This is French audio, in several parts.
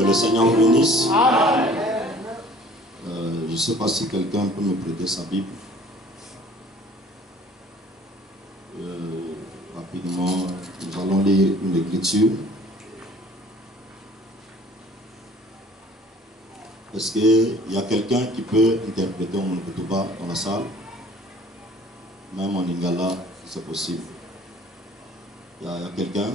Que le Seigneur vous bénisse. Je ne sais pas si quelqu'un peut me prêter sa Bible. Rapidement, nous allons lire une écriture. Est-ce qu'il y a quelqu'un qui peut interpréter mon Kutuba dans la salle? Même en Lingala, c'est possible. Il y a quelqu'un?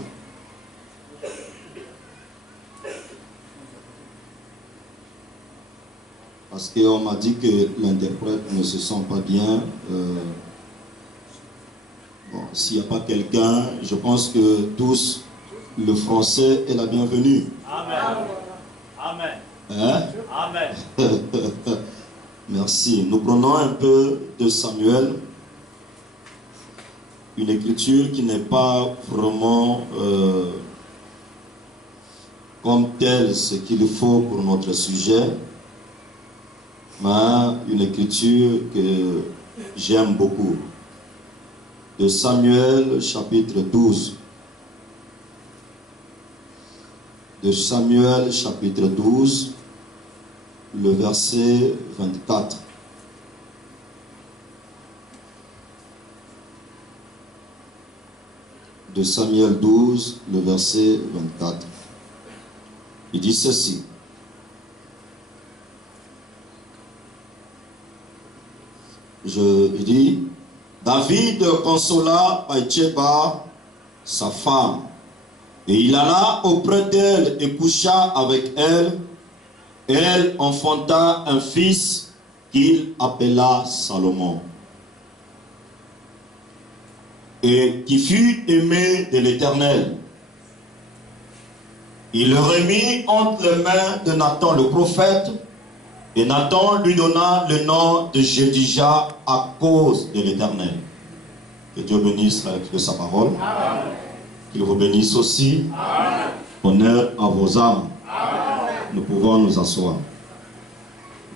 Parce qu'on m'a dit que l'interprète ne se sent pas bien. Bon, s'il n'y a pas quelqu'un, je pense que tous, le français est la bienvenue. Amen. Amen. Hein? Amen. Merci. Nous prenons un peu de Samuel, une écriture qui n'est pas vraiment comme telle ce qu'il faut pour notre sujet, mais une écriture que j'aime beaucoup. De Samuel chapitre 12. De Samuel chapitre 12, le verset 24. De Samuel 12, le verset 24. Il dit ceci. Il dit, David consola Bathsheba, sa femme, et il alla auprès d'elle et coucha avec elle. Elle enfanta un fils qu'il appela Salomon, et qui fut aimé de l'Éternel. Il le remit entre les mains de Nathan le prophète, et Nathan lui donna le nom de Jédija à cause de l'Éternel. Que Dieu bénisse de sa parole. Qu'il vous bénisse aussi. Amen. Honneur à vos âmes. Amen. Nous pouvons nous asseoir.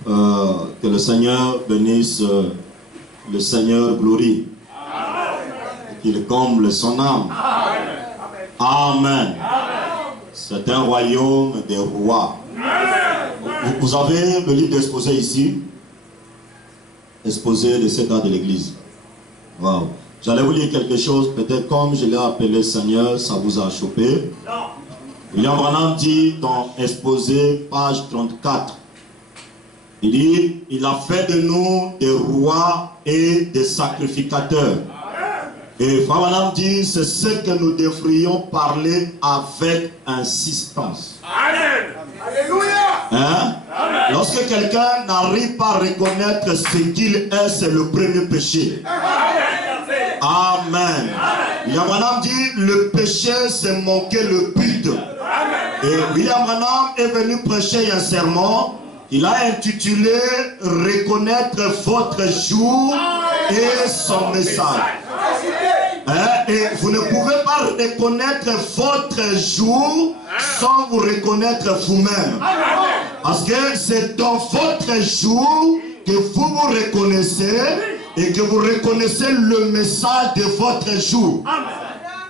Que le Seigneur bénisse le Seigneur Glory. Qu'il comble son âme. Amen. Amen. C'est un royaume des rois. Vous avez le livre d'exposé ici. Exposé de cet art de l'église. Wow. J'allais vous lire quelque chose, peut-être comme je l'ai appelé Seigneur, ça vous a chopé. William Branham dit dans Exposé, page 34. Il dit, il a fait de nous des rois et des sacrificateurs. Et Frère Branham dit, c'est ce que nous devrions parler avec insistance. Amen. Alléluia. Hein? Amen. Lorsque quelqu'un n'arrive pas à reconnaître ce qu'il est, c'est le premier péché. Amen. Amen. William Branham dit, le péché c'est manquer le but. Amen. Et William Branham est venu prêcher un sermon. Il a intitulé reconnaître votre jour et son message. Et vous ne pouvez pas reconnaître votre jour sans vous reconnaître vous-même. Parce que c'est dans votre jour que vous vous reconnaissez et que vous reconnaissez le message de votre jour.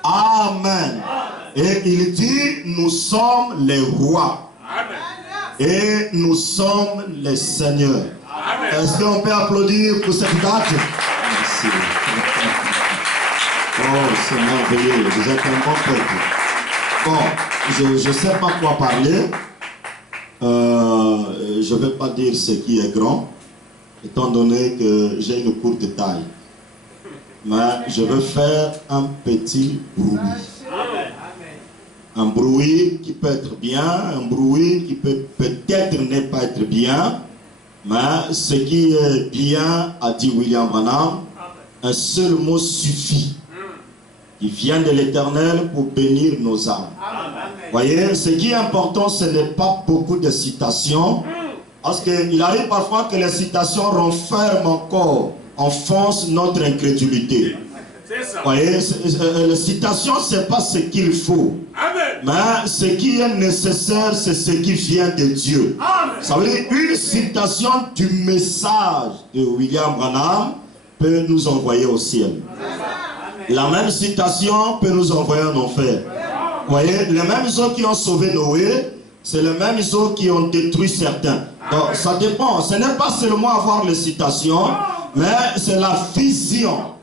Amen. Et il dit, nous sommes les rois. Et nous sommes les seigneurs. Est-ce qu'on peut applaudir pour cette date? Merci. Oh, c'est merveilleux, vous êtes un bon peuple. Bon, je ne sais pas quoi parler. Je ne vais pas dire ce qui est grand, étant donné que j'ai une courte taille. Mais je veux faire un petit bruit. Un bruit qui peut être bien, un bruit qui peut peut-être ne pas être bien. Mais ce qui est bien, a dit William Branham, un seul mot suffit. Il vient de l'Éternel pour bénir nos âmes. Voyez, ce qui est important, ce n'est pas beaucoup de citations. Parce qu'il arrive parfois que les citations renferment encore, enfoncent notre incrédulité. Voyez, les citations, ce n'est pas ce qu'il faut. Mais ce qui est nécessaire, c'est ce qui vient de Dieu. Ça veut dire une citation du message de William Branham peut nous envoyer au ciel. La même citation peut nous envoyer en enfer. Vous voyez, les mêmes gens qui ont sauvé Noé, c'est les mêmes eaux qui ont détruit certains. Donc ça dépend. Ce n'est pas seulement avoir les citations, mais c'est la vision,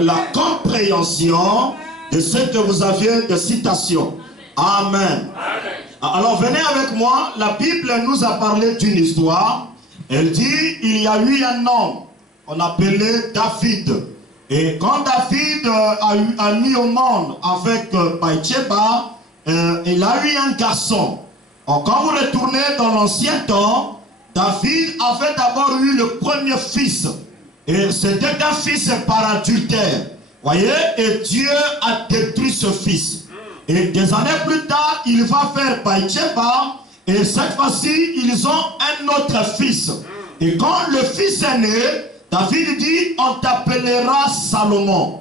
la compréhension de ce que vous aviez de citations. Amen. Alors venez avec moi. La Bible nous a parlé d'une histoire. Elle dit, il y a eu un homme, on appelait David. Et quand David a mis au monde avec Bathsheba, il a eu un garçon. Alors, quand vous retournez dans l'ancien temps, David avait d'abord eu le premier fils. Et c'était un fils par adultère. Voyez, et Dieu a détruit ce fils. Et des années plus tard, il va faire Bathsheba. Et cette fois-ci, ils ont un autre fils. Et quand le fils est né, David dit, on t'appellera Salomon.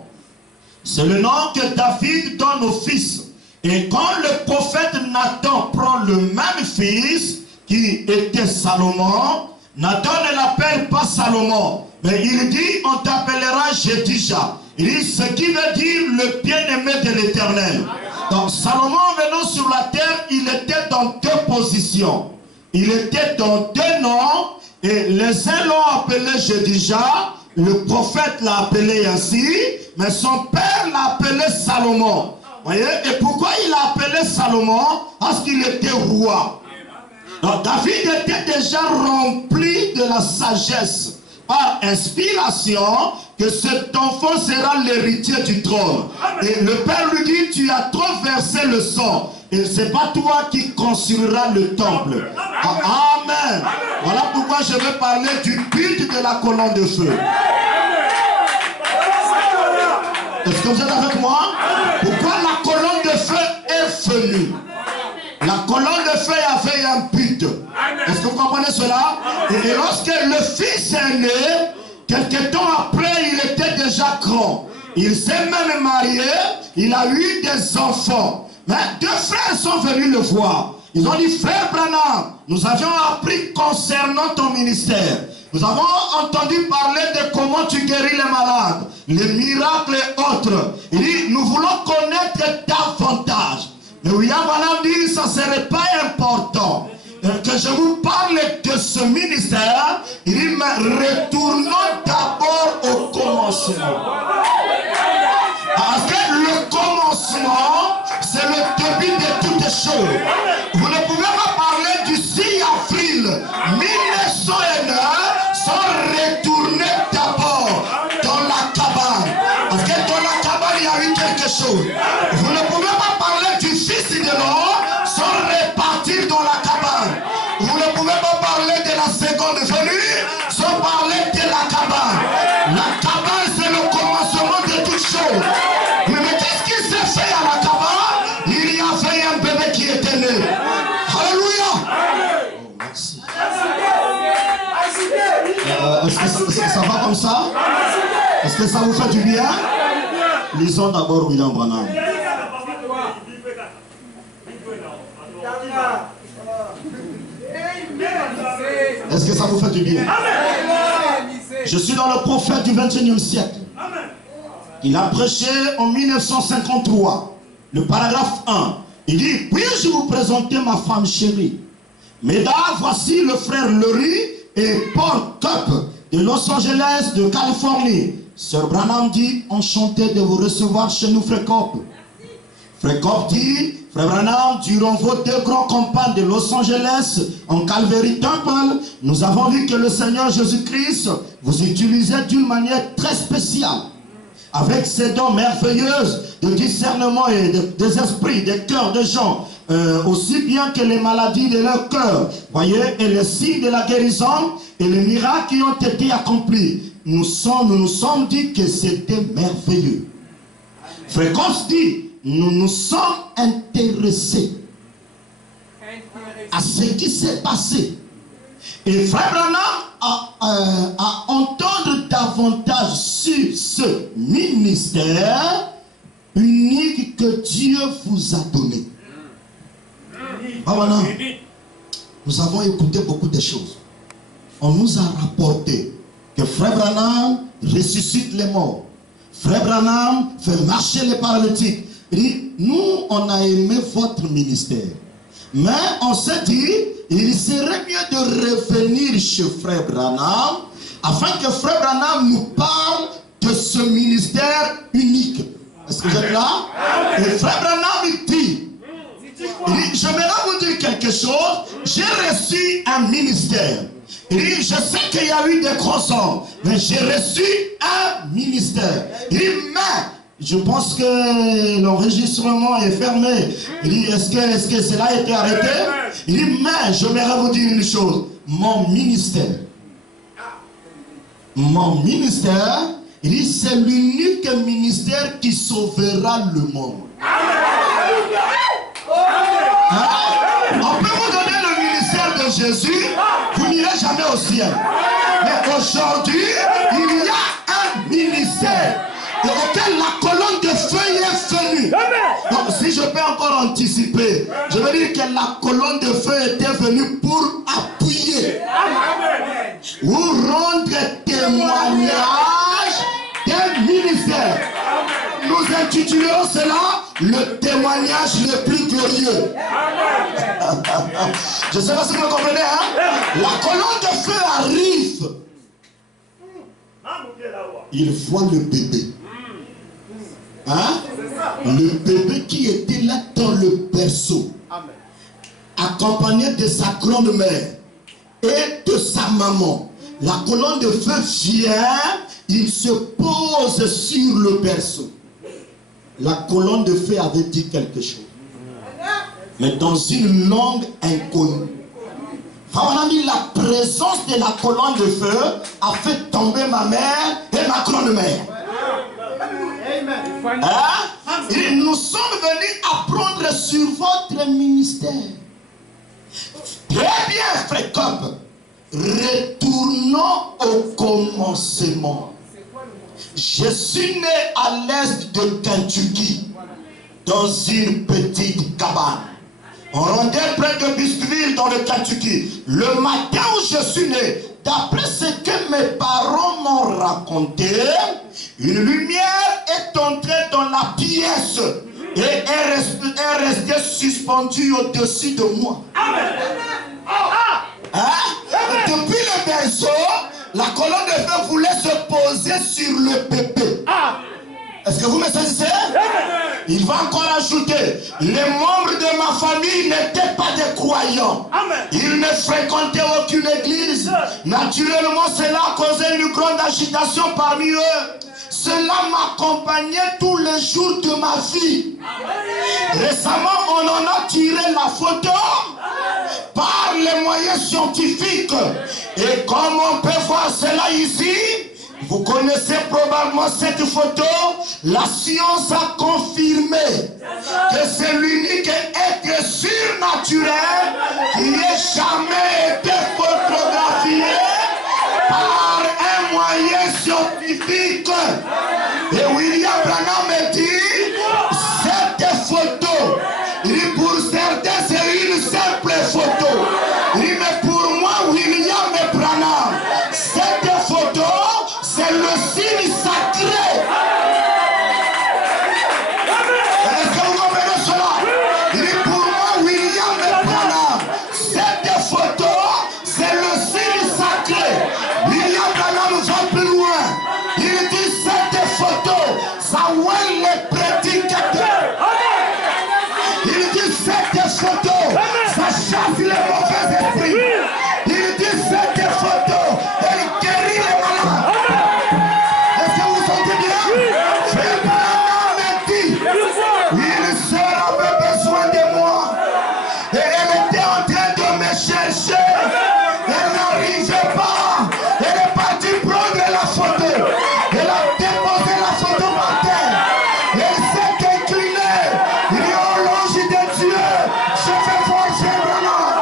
C'est le nom que David donne au fils. Et quand le prophète Nathan prend le même fils, qui était Salomon, Nathan ne l'appelle pas Salomon, mais il dit, on t'appellera Jedija. Il dit, ce qui veut dire le bien-aimé de l'Éternel. Donc Salomon venant sur la terre, il était dans deux positions. Il était dans deux noms, et les uns l'ont appelé Jedija, le prophète l'a appelé ainsi, mais son père l'a appelé Salomon. Voyez? Et pourquoi il l'a appelé Salomon? Parce qu'il était roi. Donc David était déjà rempli de la sagesse par inspiration que cet enfant sera l'héritier du trône. Et le père lui dit, tu as trop versé le sang. Et c'est pas toi qui construiras le temple. Amen. Voilà pourquoi je vais parler du culte de la colonne de feu. Est-ce que vous êtes avec moi? Pourquoi la colonne de feu est venue? La colonne de feu avait un but. Est-ce que vous comprenez cela? Et lorsque le fils est né, quelques temps après, il était déjà grand. Il s'est même marié, il a eu des enfants. Mais deux frères sont venus le voir. Ils ont dit, frère Branham, nous avions appris concernant ton ministère. Nous avons entendu parler de comment tu guéris les malades, les miracles et autres. Il dit, nous voulons connaître davantage. Mais William Branham dit, ça ne serait pas important que je vous parle de ce ministère. Il dit, mais retournons d'abord au commencement. Parce que le commencement, c'est le début de toutes les choses. Vous ne pouvez pas parler du 6 avril 1909 sans retourner d'abord dans la cabane. Parce que dans la cabane, il y a eu quelque chose. Vous ne pouvez pas parler du fils de l'homme sans repartir dans la cabane. Vous ne pouvez pas parler de la seconde venue sans parler de la cabane. La cabane, c'est le commencement de toutes choses. Mais qu'est-ce qui s'est fait à la cabane? Il y avait un bébé qui était né. Alléluia. Oh, merci. Est-ce que ça va comme ça? Est-ce que ça vous fait du bien? Lisons d'abord William Branham. Est-ce que ça vous fait du bien? Je suis dans le prophète du 21e siècle. Il a prêché en 1953. Le paragraphe 1. Il dit, puis-je vous présenter ma femme chérie? Mesdames, voici le frère Lurie et Paul Cup de Los Angeles, de Californie. Sœur Branham dit, enchanté de vous recevoir chez nous, Frère Cup. Frère Cup dit, Frère Branham, durant vos deux grands campagnes de Los Angeles, en Calvary Temple, nous avons vu que le Seigneur Jésus-Christ vous utilisait d'une manière très spéciale. Avec ses dons merveilleuses de discernement et des esprits, des cœurs des gens, aussi bien que les maladies de leur cœur, voyez, et les signes de la guérison et les miracles qui ont été accomplis. Nous nous sommes dit que c'était merveilleux. Frère Cops dit, nous nous sommes intéressés à ce qui s'est passé. Et Frère Branham à entendre davantage sur ce ministère unique que Dieu vous a donné. Branham, nous avons écouté beaucoup de choses. On nous a rapporté que Frère Branham ressuscite les morts. Frère Branham fait marcher les paralytiques. Il dit, nous, on a aimé votre ministère. Mais on s'est dit, il serait mieux de revenir chez Frère Branham afin que Frère Branham nous parle de ce ministère unique. Est-ce que vous êtes là? Et Frère Branham il dit, j'aimerais vous dire quelque chose. J'ai reçu un ministère. Il dit, je sais qu'il y a eu des gros hommes, mais j'ai reçu un ministère. Il dit, mais je pense que l'enregistrement est fermé. Il dit, est-ce que cela a été arrêté? Il dit, mais j'aimerais vous dire une chose. Mon ministère, il dit, c'est l'unique ministère qui sauvera le monde. Hein? On peut vous donner le ministère de Jésus, vous n'irez jamais au ciel. Mais aujourd'hui, il y a un ministère auquel la colonne de feu est venue. Donc si je peux encore anticiper, je veux dire que la colonne de feu était venue pour appuyer ou rendre témoignage d'un ministère. Nous intitulerons cela le témoignage le plus glorieux. Je ne sais pas si vous me comprenez, hein? La colonne de feu arrive. Il voit le bébé. Hein? Le bébé qui était là dans le berceau, accompagné de sa grand-mère et de sa maman. La colonne de feu vient, il se pose sur le berceau. La colonne de feu avait dit quelque chose, mais dans une langue inconnue. La présence de la colonne de feu a fait tomber ma mère et ma grand-mère. Hein? Et nous sommes venus apprendre sur votre ministère. Très bien, frère Cobb. Retournons au commencement. Je suis né à l'est de Kentucky, dans une petite cabane. On rendait près de Bisqueville dans le Kentucky. Le matin où je suis né, d'après ce que mes parents m'ont raconté, une lumière est entrée dans la pièce et est restée suspendue au-dessus de moi. Hein? Depuis le berceau, la colonne de feu voulait se poser sur le bébé. Est-ce que vous me saisissez? Il va encore ajouter, les membres de ma famille n'étaient pas des croyants. Ils ne fréquentaient aucune église. Naturellement, cela a causé une grande agitation parmi eux. Cela m'accompagnait tous les jours de ma vie. Récemment, on en a tiré la photo par les moyens scientifiques. Et comme on peut voir cela ici, vous connaissez probablement cette photo. La science a confirmé que c'est l'unique être surnaturel qui ait jamais été photographié par un moyen scientifique. Et William Branham dit, cette photo, pour certains c'est une simple photo. Mais pour moi, William Branham, cette photo, c'est le signe sacré. Est-ce que vous comprenez cela? Pour moi, William Branham, cette photo, c'est le signe sacré. William Branham va plus loin. Il dit cette photo, ça ouait les prédicateurs. Il dit cette photo, ça chasse les mauvais esprits. Il dit cette photo, elle guérit les malades. Est-ce que vous sentez bien? Frère Branham m'a dit, une sœur avait besoin de moi. Et elle était en train de me chercher. Elle n'arrivait pas. Elle est partie prendre la photo. Elle a déposé la photo par terre. Elle s'est inclinée. Il est au l'ange de Dieu. Je fais voir Frère Branham.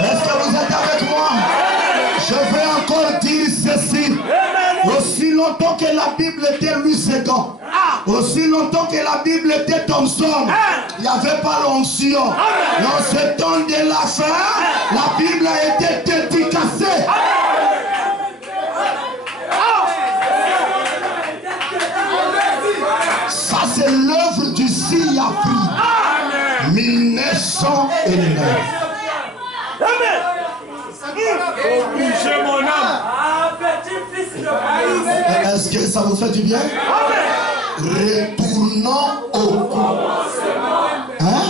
Est-ce que vous êtes avec moi? Je vais encore dire ceci. Aussi longtemps que la Bible était Louis II, aussi longtemps que la Bible était Thompson, il n'y avait pas l'onction. Dans ce temps de la fin, la Bible a été dédicacée. Ça, c'est l'œuvre du Signe-Afrique. 109. J'ai mon âme. Est-ce que ça vous fait du bien? Retournons au commencement. Hein?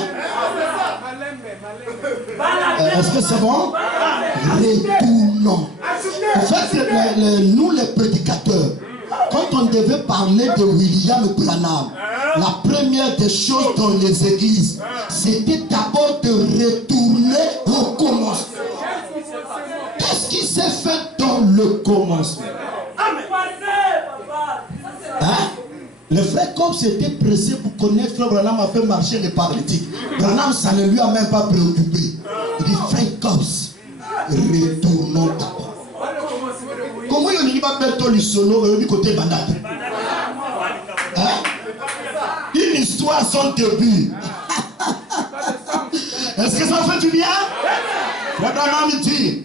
Est-ce que c'est bon? Retournons. En fait, nous les prédicateurs, quand on devait parler de William Branham, la première des choses dans les églises, c'était d'abord de retourner au commencement. Qu'est-ce qui s'est fait dans le commencement? Hein? Le frère Cobb s'était pressé pour connaître que Branham a fait marcher les paralytiques. Branham, ça ne lui a même pas préoccupé. Il dit, frère Cobb, retournons d'abord. Comment il n'y a pas de solo du côté bandade? Hein? Une histoire sans début. Est-ce que ça fait du bien? Branham dit,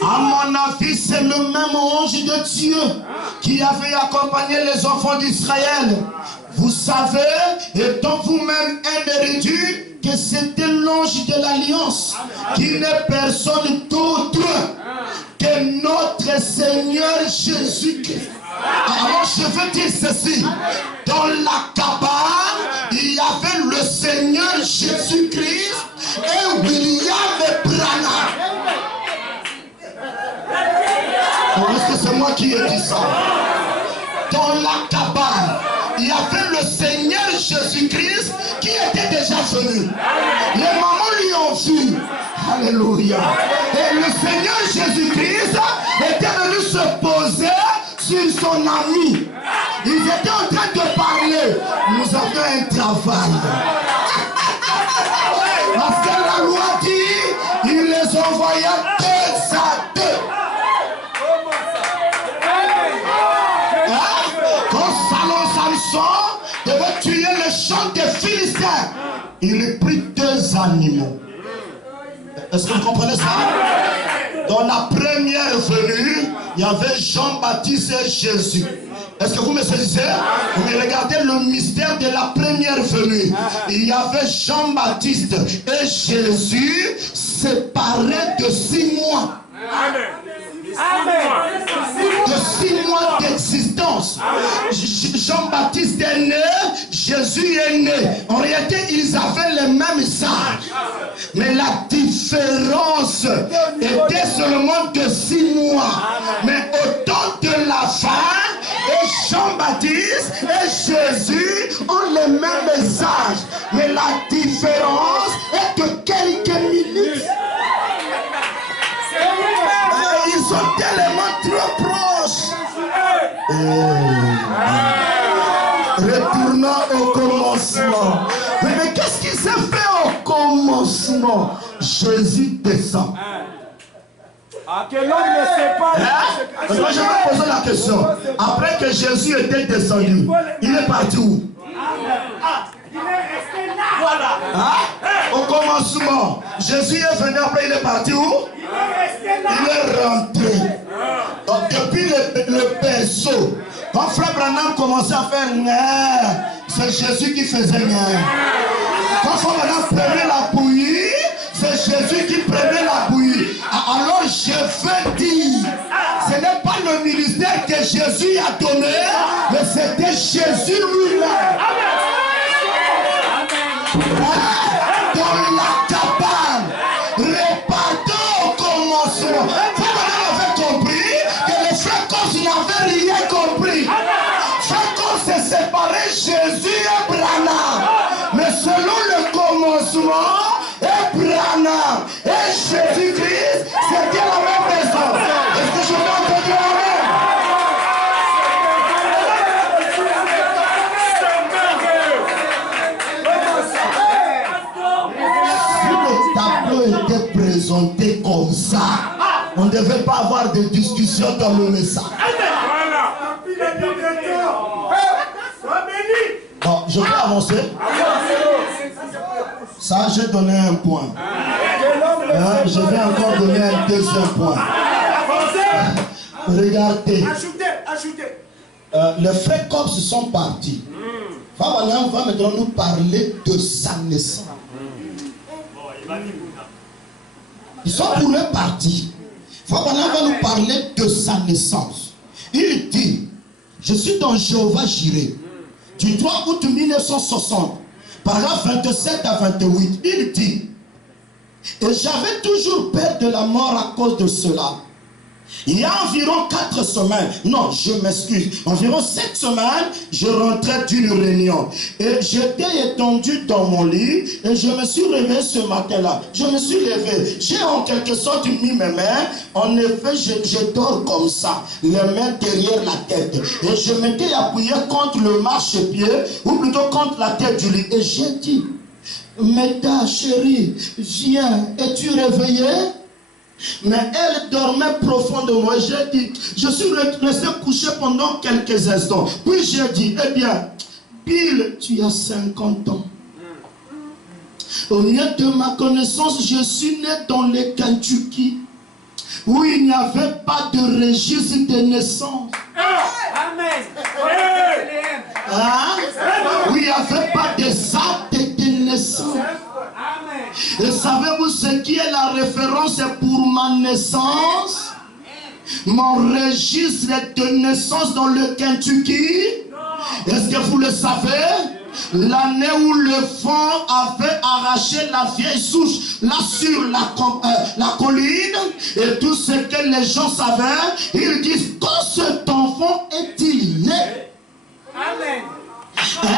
à mon avis, c'est le même ange de Dieu qui avait accompagné les enfants d'Israël. Vous savez, étant vous-même un érudit, que c'était l'ange de l'Alliance, qui n'est personne d'autre que notre Seigneur Jésus-Christ. Alors je veux dire ceci, dans la cabane, il y avait le Seigneur Jésus-Christ et William Branham. Est-ce que c'est moi qui ai dit ça? Dans la cabane, il y avait le Seigneur Jésus-Christ qui était déjà venu. Les mamans lui ont vu. Alléluia. Et le Seigneur Jésus-Christ était venu se poser sur son ami. Ils étaient en train de parler. Nous avions un travail. Parce que la loi dit, il les envoyait deux à deux. Samson devait tuer le champ des Philistins. Il prit deux animaux. Est-ce que vous comprenez ça? Dans la première venue, il y avait Jean-Baptiste et Jésus. Est-ce que vous me saisissez? Vous regardez le mystère de la première venue. Il y avait Jean-Baptiste et Jésus séparés de 6 mois. Amen. De 6 mois d'existence. Jean-Baptiste est né, Jésus est né. En réalité, ils avaient les mêmes âges. Mais la différence était seulement de 6 mois. Mais au temps de la fin, et Jean-Baptiste et Jésus ont les mêmes âges. Mais la différence est de quelques minutes. Ils sont tellement trop proches. Retournons au commencement. Mais qu'est-ce qui s'est fait au commencement? Jésus descend. Que l'homme ne sait pas. Je vais poser la question. Après que Jésus était descendu, il est parti où? Il est resté là. Voilà. Au commencement, Jésus est venu, après il est parti où? Il est rentré. Donc depuis le berceau, quand frère Branham commençait à faire c'est Jésus qui faisait quand frère Branham prenait la bouillie, c'est Jésus qui prenait la bouillie. Alors je veux dire, ce n'est pas le ministère que Jésus a donné, mais c'était Jésus lui-même. Dans la cabane, répartons au commencement. Frère avait compris que les frères Cosse n'avaient rien compris. Frère Cosse s'est séparé, Jésus et Branham. Mais selon le commencement, et Branham et Jésus-Christ, c'était la même personne. Est-ce que je peux entendre amen? Était présenté comme ça, on ne devait pas avoir de discussion dans le message. Bon, je peux avancer. Ça, j'ai donné un point. Je vais encore donner un deuxième point. Regardez. Les frères Cobb sont partis. On va maintenant nous parler de sa naissance. Ils sont pour eux partis. Frère Branham va nous parler de sa naissance. Il dit, je suis dans Jéhovah Jireh, du 3 août 1960, paragraphe 27 à 28. Il dit, et j'avais toujours peur de la mort à cause de cela. Il y a environ 4 semaines, non, je m'excuse, environ 7 semaines, je rentrais d'une réunion. Et j'étais étendu dans mon lit et je me suis réveillé ce matin-là. Je me suis levé. J'ai en quelque sorte mis mes mains. En effet, je dors comme ça, les mains derrière la tête. Et je m'étais appuyé contre le marchepied, ou plutôt contre la tête du lit. Et j'ai dit, Meda, chérie, viens, es-tu réveillée? Mais elle dormait profondément. J'ai dit, je suis resté couché pendant quelques instants. Puis j'ai dit, eh bien, Bill, tu as 50 ans. Au lieu de ma connaissance, je suis né dans le Kentucky, où il n'y avait pas de registre de naissance. Amen. Hein? Où il n'y avait pas de acte de naissance. Et savez-vous ce qui est la référence pour ma naissance? Mon registre de naissance dans le Kentucky. Est-ce que vous le savez? L'année où le vent avait arraché la vieille souche là sur la colline, et tout ce que les gens savaient, ils disent, quand cet enfant est-il né? Amen. Hein?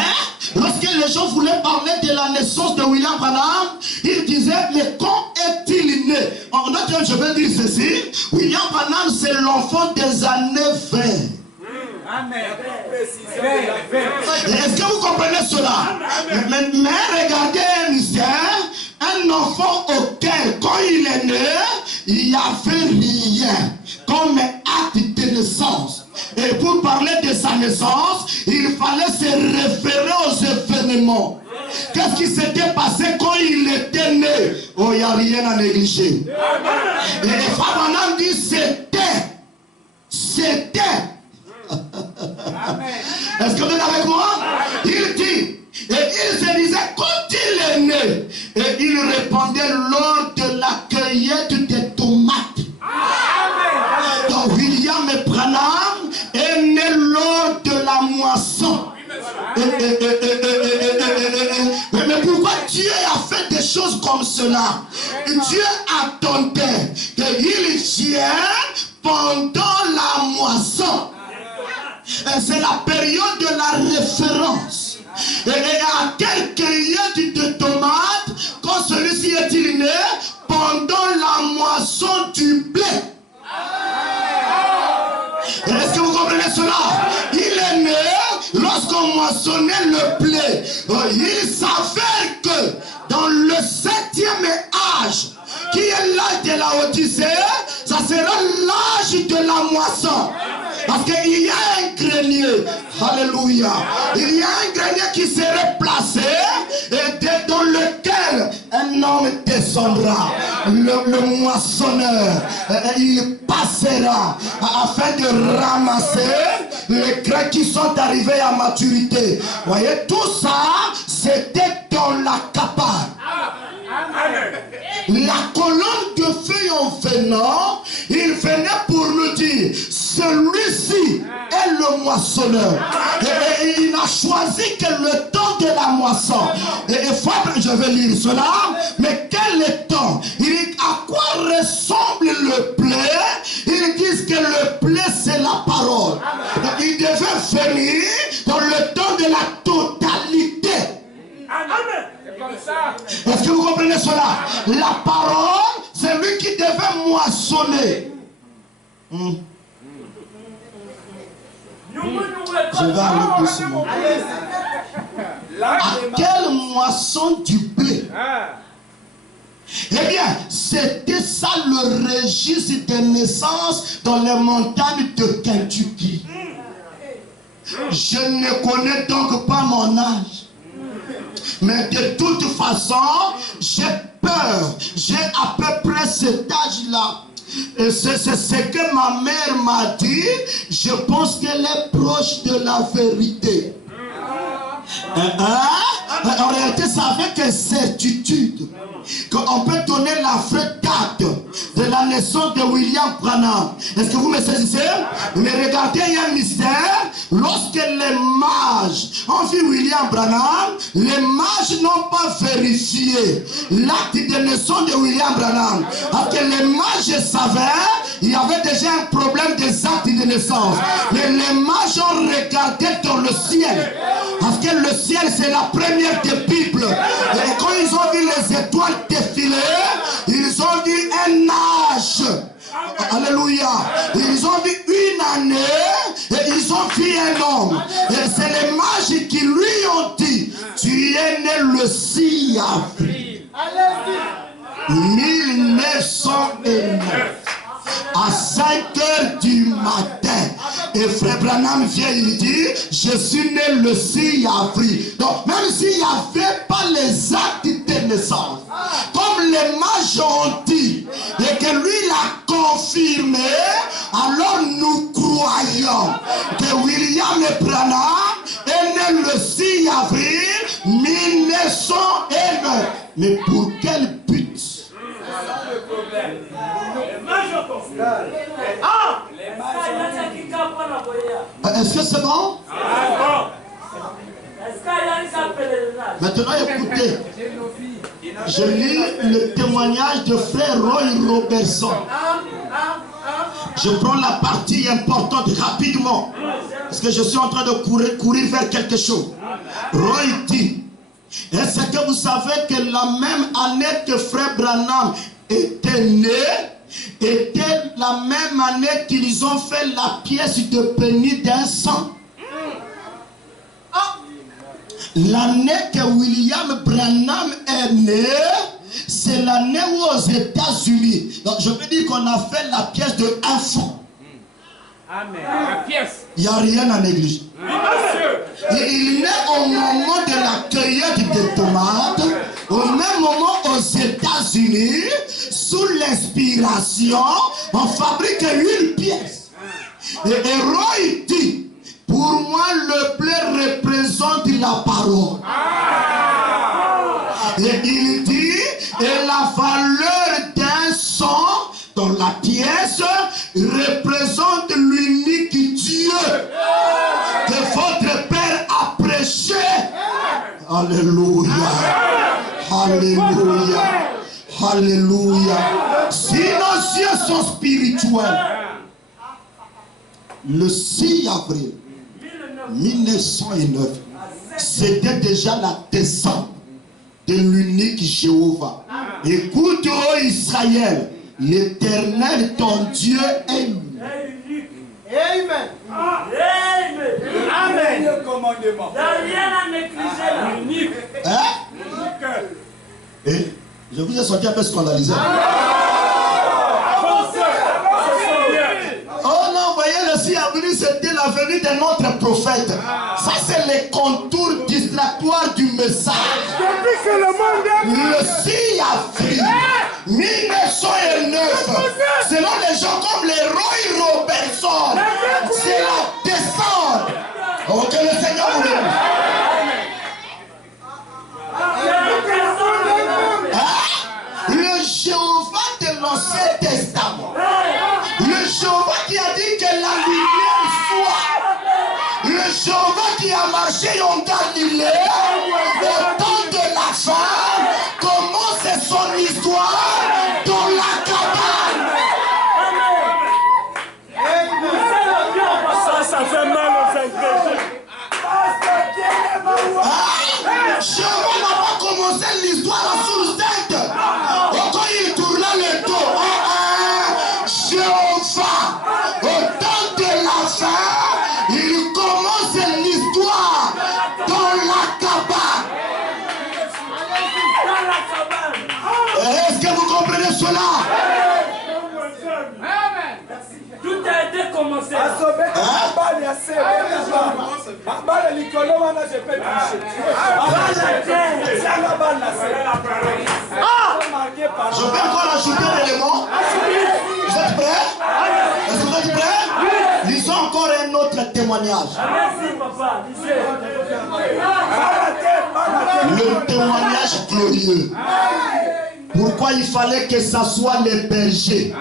Lorsque les gens voulaient parler de la naissance de William Branham, ils disaient, mais quand est-il né? En d'autres, je vais dire ceci, William Branham, c'est l'enfant des années 20. Amen. Est-ce que vous comprenez cela? Mais regardez un mystère, un enfant auquel, quand il est né, il n'y avait rien comme acte de naissance. Et pour parler de sa naissance, il fallait se référer aux événements. Qu'est-ce qui s'était passé quand il était né? Oh, il n'y a rien à négliger. Et Frère Branham dit, c'était. Est-ce que vous êtes avec moi? Il dit, et il se disait, quand il est né, et il répondait lors de la cueillette des tomates. Donc William Branham est né lors de la moisson. Mais pourquoi Dieu a fait des choses comme cela? Dieu attendait qu'il vienne pendant la moisson. C'est la période de la référence. Et à quelle cueillette de tomates, quand celui-ci est-il né? Pendant la moisson du blé. Est-ce que vous comprenez cela? Il est né lorsqu'on moissonnait le blé. Il s'avère que dans le 7e âge, qui est l'âge de la Odyssée, ça sera l'âge de la moisson. Parce qu'il y a un grenier, alléluia, il y a un grenier qui serait placé et dans lequel un homme descendra, le moissonneur, il passera afin de ramasser les grains qui sont arrivés à maturité. Vous voyez, tout ça, c'était dans la capane. La colonne de feuilles en venant, il venait pour nous dire, celui-ci est le moissonneur. Et il n'a choisi que le temps de la moisson. Et je vais lire cela, mais quel est le temps? Il dit, à quoi ressemble le blé? Ils disent que le blé c'est la parole. Il devait venir dans le temps de la totalité. Est-ce que vous comprenez cela? La parole, c'est lui qui devait moissonner. Je vais aller doucement. À quelle moisson du blé? Eh bien, c'était ça le registre de naissance dans les montagnes de Kentucky. Je ne connais donc pas mon âge. Mais de toute façon, j'ai peur. J'ai à peu près cet âge-là. Et c'est ce que ma mère m'a dit. Je pense qu'elle est proche de la vérité. En réalité, c'est avec certitude qu'on peut donner la vraie date naissance de William Branham. Est-ce que vous me saisissez? Mais regardez, il y a un mystère. Lorsque les mages ont vu William Branham, les mages n'ont pas vérifié l'acte de naissance de William Branham. Parce que les mages savaient, il y avait déjà un problème des actes de naissance. Mais les mages ont regardé dans le ciel. Parce que le ciel, c'est la première des Bibles. Et quand ils ont vu les étoiles défiler, ils ont vu un âge. Alléluia. Ils ont vu une année et ils ont vu un homme. Et c'est les mages qui lui ont dit, tu es né le 6 avril 1909 à 5 heures du matin. Et frère Branham vient, il dit, je suis né le 6 avril. Donc même s'il n'y avait pas les actes de naissance, comme les mages ont dit, et que lui l'a confirmé, alors nous croyons que William Branham est né le 6 avril 1909. Mais pour quel but? Est-ce que c'est bon? Maintenant écoutez, je lis le témoignage de frère Roy Robertson. Je prends la partie importante rapidement parce que je suis en train de courir vers quelque chose. Roy dit, est-ce que vous savez que la même année que frère Branham était né, était la même année qu'ils ont fait la pièce de Penny d'Encens? L'année que William Branham est né, c'est l'année où aux États-Unis, donc je veux dire qu'on a fait la pièce de un franc. Amen. La pièce. Il n'y a rien à négliger. Et il naît au moment de la cueillette des tomates, au même moment aux États-Unis, sous l'inspiration, on fabrique une pièce. Et Roy dit, pour moi le blé représente la parole. Et il dit, et la valeur d'un sang dans la pièce représente l'unique Dieu que votre Père a prêché. Alléluia. Alléluia. Alléluia. Si nos yeux sont spirituels, le 6 avril 1909, c'était déjà la descente de l'unique Jéhovah. Écoute, ô Israël, l'Éternel ton Dieu est unique. Amen. Amen. Le commandement. Il n'y a rien à négliger là. Unique. Hein? Et je vous ai senti un peu scandalisé. Oh non, voyez, le 6 avril, c'était la venue de notre prophète. Ça, c'est les contours distractoires du message. Le 6 avril 1909, selon les gens comme les Roy Robertson, c'est la descente. Oh, que le Seigneur vous bénisse. Le Jéhovah de l'Ancien Testament, le Jéhovah qui a dit que la lumière soit, le Jéhovah qui a marché en Galilée au temps de la femme, commence son histoire dans la cabane. Ça fait mal aux ingrédients. Jéhovah n'a pas commencé l'histoire à Sourcette. Quand il tourna le dos, Jéhovah, au temps de la fin, il commence l'histoire dans la cabane. Est-ce que vous comprenez cela? Tout a été commencé. Je peux encore ajouter un élément. Vous êtes prêts? Est-ce que vous êtes prêts? Lisons encore un autre témoignage. Merci papa. Le témoignage glorieux. Pourquoi il fallait que ça soit les bergers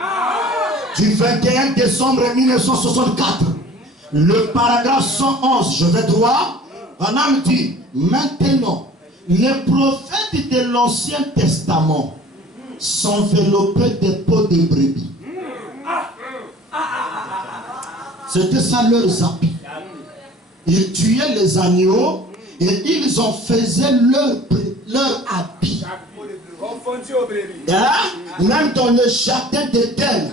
du 21 décembre 1964. Le paragraphe 111, je vais droit. Branham dit, maintenant, les prophètes de l'Ancien Testament s'enveloppaient des peaux de brebis. C'était ça leurs habits. Ils tuaient les agneaux et ils en faisaient leur habit. Hein? Même dans le jardin d'Éden,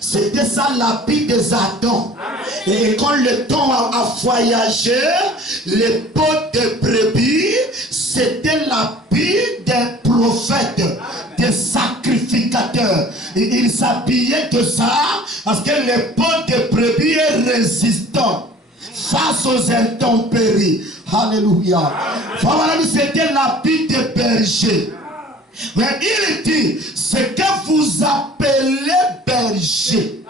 c'était ça l'habit des Adams. Et quand le temps a voyagé, les peaux de brebis, c'était l'habit des prophètes, des sacrificateurs. Et ils s'habillaient de ça parce que les peaux de brebis est résistant face aux intempéries. Alléluia. C'était l'habit des bergers. Mais il dit, ce que vous appelez berger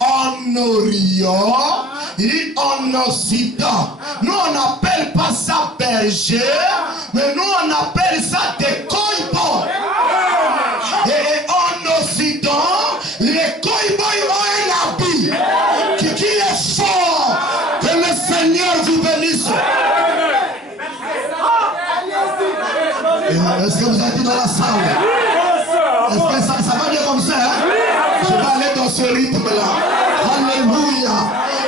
en Orient et en Occident, nous on n'appelle pas ça berger, mais nous on appelle ça des cow-boys. Et en Occident, les cow-boys ont un habit qui est fort. Que le Seigneur vous bénisse. Est-ce que vous êtes dans la salle? Est-ce que ça va bien comme ça? Hein? Je vais aller dans ce rythme-là. Alléluia.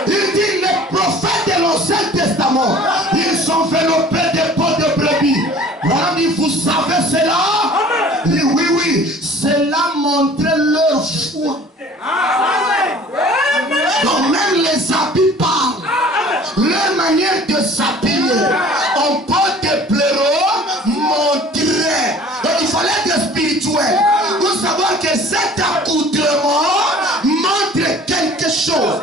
Il dit les prophètes de l'Ancien Testament, ils s'enveloppaient des peaux de brebis. Voilà, dit, vous savez cela? Il dit, oui, oui. Cela montrait leur foi. Donc même les habits parlent. Leur manière de s'habiller en peau de blaireau montrait. Donc il fallait être spirituel pour savoir que cet accoutrement montre quelque chose.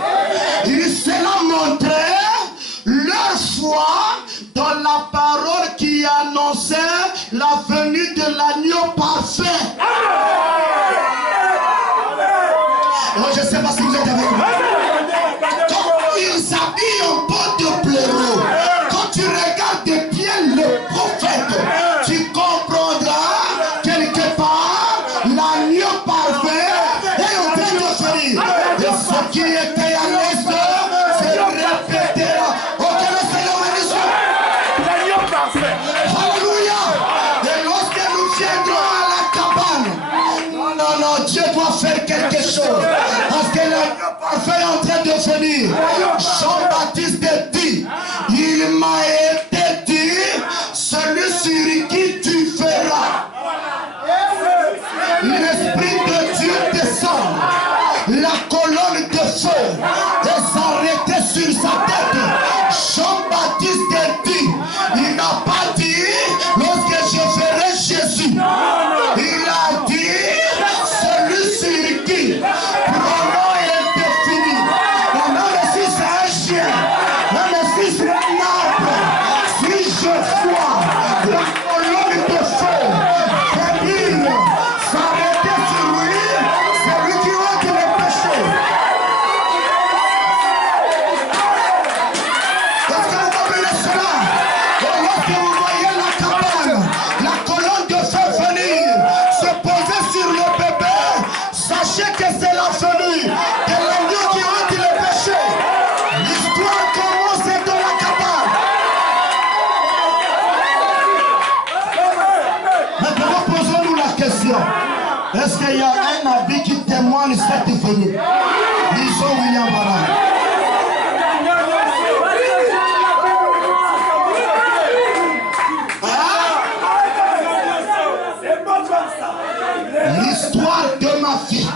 Et cela montrait leur foi dans la parole qui annonçait la venue de l'agneau parfait. Alors, je ne sais pas si vous êtes avec moi. Quand ils s'habillent en peau de blaireau, quand tu regardes de bien le prophète, tu comprendras quelque part l'agneau parfait est en train de venir. Et ce qui était à l'est se répétera. Ok, le Seigneur bénisse. L'agneau parfait. Alléluia. Et lorsque nous viendrons à la cabane, non, Dieu doit faire quelque chose. Parce que l'agneau parfait est en train de venir. Jean-Baptiste dit, il m'a été dit, celui sur qui tu feras. L'Esprit de Dieu descend, la colonne de feu est s'arrêter sur sa tête. Jean-Baptiste dit, il n'a pas dit lorsque je ferai Jésus. Il a dit celui sur qui pronom est défini. Même si c'est un chien, même si c'est un arbre, si je vois la colonne de feu venir s'arrêter sur lui, c'est lui qui ôte les péchés. Est-ce que vous comprenez cela? Et lorsque vous voyez la cabane, la colonne de feu venir se poser sur le bébé, sachez que c'est la venue de l'agneau qui ôte les péchés. L'histoire commence dans la cabane. Maintenant, posons-nous la question. Est-ce qu'il y a un habit qui témoigne cette venue? Lisons William Branham. L'histoire de ma vie.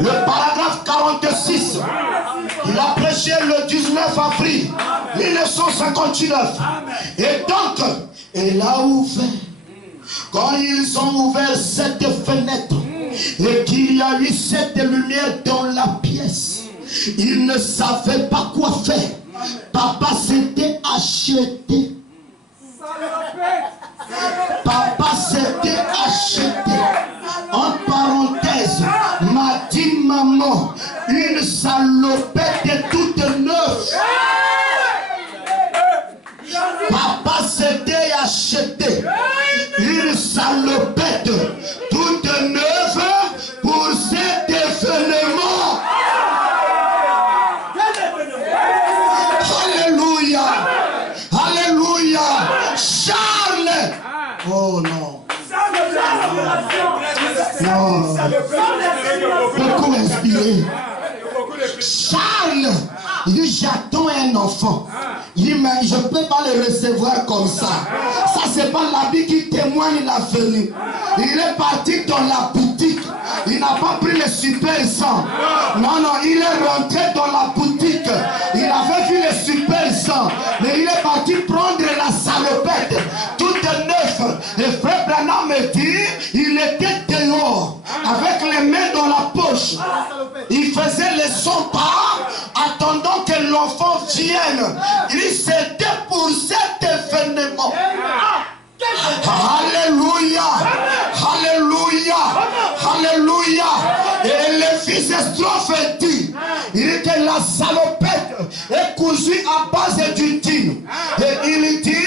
Le paragraphe 46. Il a prêché le 19 avril 1959. Et donc, il a ouvert. Quand ils ont ouvert cette fenêtre et qu'il y a eu cette lumière dans la pièce, ils ne savaient pas quoi faire. Papa s'était acheté. Papa s'était acheté. En parenthèse, m'a dit maman, une salopette toute neuve. Papa s'était acheté une salopette toute neuve Oh non. Non. Beaucoup inspiré. Charles, il dit j'attends un enfant. Il dit mais je ne peux pas le recevoir comme ça. Ça c'est pas l'habit qui témoigne la venue. Il est parti dans la boutique. Il n'a pas pris le super 100. Non, non, il est rentré dans la boutique. Il avait vu le super 100. Mais il est parti prendre la salopette. Toute neuve. Et frère Branham me dit, il était dehors. Avec les mains dans la poche. Il faisait les 100 pas. Attendant que l'enfant vienne. Il dit, c'était pour cet événement. Alléluia, alléluia, alléluia. Et le fils de Strophe dit, il dit que la salopette est cousue à base du thym. Et il dit,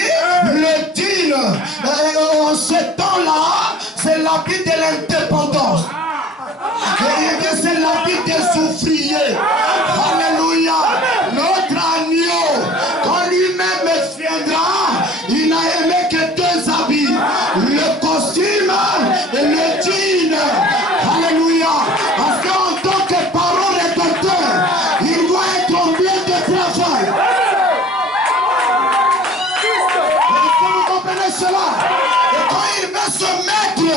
le thym, en ce temps-là, c'est l'habit de l'indépendance. Et il dit, c'est l'habit des ouvriers. Alléluia. Notre agneau, quand lui-même viendra, il n'a aimé que deux habits, le costume et le jean. Alléluia. Parce qu'en tant que parent rédempteur, il doit être en bien de travail. Vous comprenez cela? Et quand il veut se mettre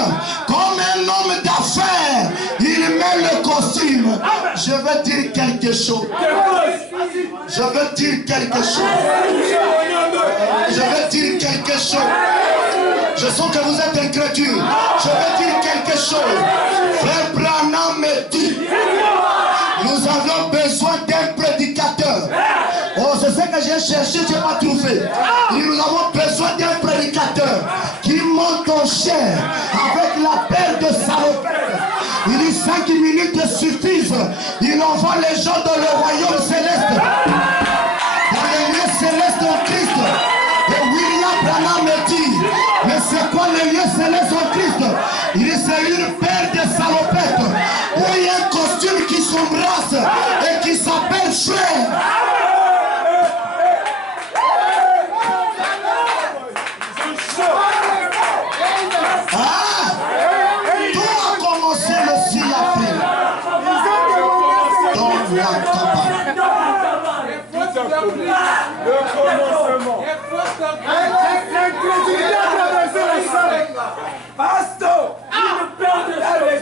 comme un homme d'affaires, il met le costume. Je veux dire quelque chose. Je veux dire quelque chose. Je veux dire quelque chose. Je sens que vous êtes incrédule. Je veux dire quelque chose. Frère Branham me dit, nous avons besoin d'un prédicateur. Oh, c'est ce que j'ai cherché, je n'ai pas trouvé. Et nous avons besoin d'un prédicateur qui monte en chair avec la paire de salopettes. Il dit 5 minutes suffisent. Il envoie les gens dans le royaume céleste. Dans les lieux célestes en Christ. Et William Branham me dit, mais c'est quoi les lieux célestes en Christ? Il dit c'est une paire de salopettes. Où il y a un costume qui s'embrasse et qui s'appelle frère. Le commencement.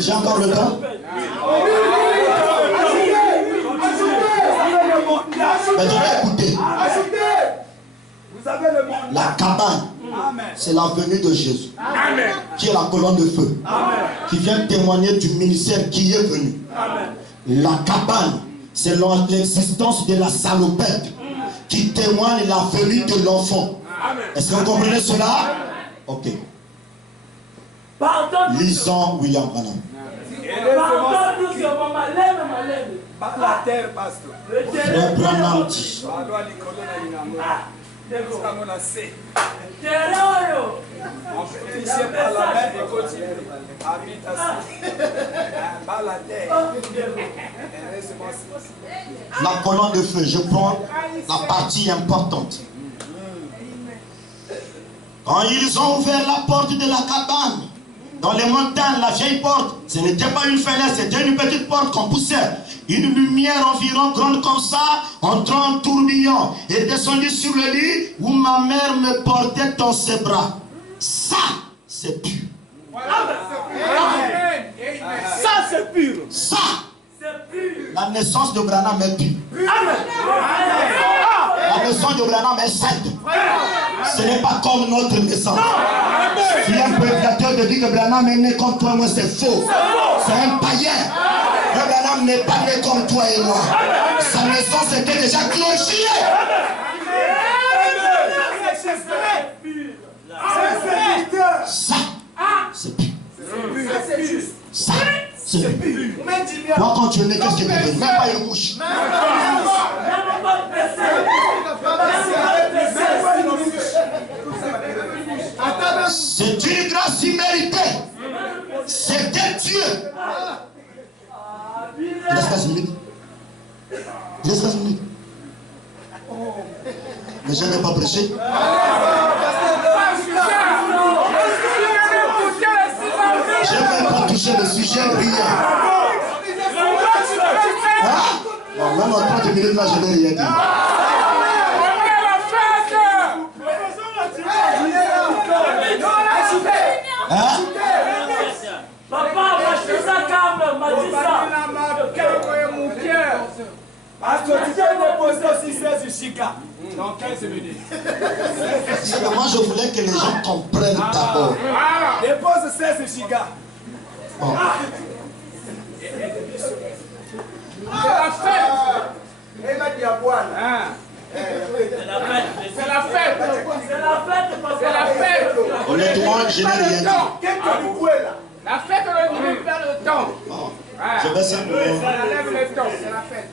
J'ai encore le temps. Mais je vais écouter. La cabane, c'est la venue de Jésus. Amen. Qui est la colonne de feu. Amen. Qui vient témoigner du ministère qui est venu. Amen. La cabane, c'est l'existence de la salopette qui témoigne la venue de l'enfant. Est-ce que vous comprenez cela? Ok. Lisons William Branham. Par la terre, pasteur. Frère Branham dit. La colonne de feu, je prends la partie importante. Quand ils ont ouvert la porte de la cabane, dans les montagnes, la vieille porte, ce n'était pas une fenêtre, c'était une petite porte qu'on poussait. Une lumière environ grande comme ça, entrant en tourbillon, et descendue sur le lit où ma mère me portait dans ses bras. Ça, c'est pur. Ça, c'est pur. Ça, la naissance de Branham est pure. La naissance de Branham est sainte. Ce n'est pas comme notre naissance. Si un prédicateur te dit que Branham est né comme toi et moi, c'est faux. C'est un païen. Le Branham n'est pas né comme toi et moi. Sa naissance était déjà glorifiée. Ça, c'est pur. Ça, c'est pur. Toi, quand tu es né, qu'est-ce que tu es devenu? Même pas une couche. C'est une grâce imméritée. C'était Dieu. Laisse 15 minutes. Laisse 15 minutes. Mais je n'ai pas prêché. changer le sujet, prière. Hein? Bon, même en 30 minutes là, je n'ai rien dit. Hein? Papa, je suis ça câble, m'a dit ça. Parce que tu peux déposer aussi 16 gigas dans 15 minutes. Moi, je voulais que les gens comprennent d'abord. Dépose 16 gigas. Bon. C'est la fête. Et la diaboine. C'est la fête. C'est la fête. C'est la fête, papa. C'est la fête. Honnêtement, je n'ai rien dit. La fête, on limite vers le temps. Bon. Je vais simplement. Ça enlève le temps, c'est la fête.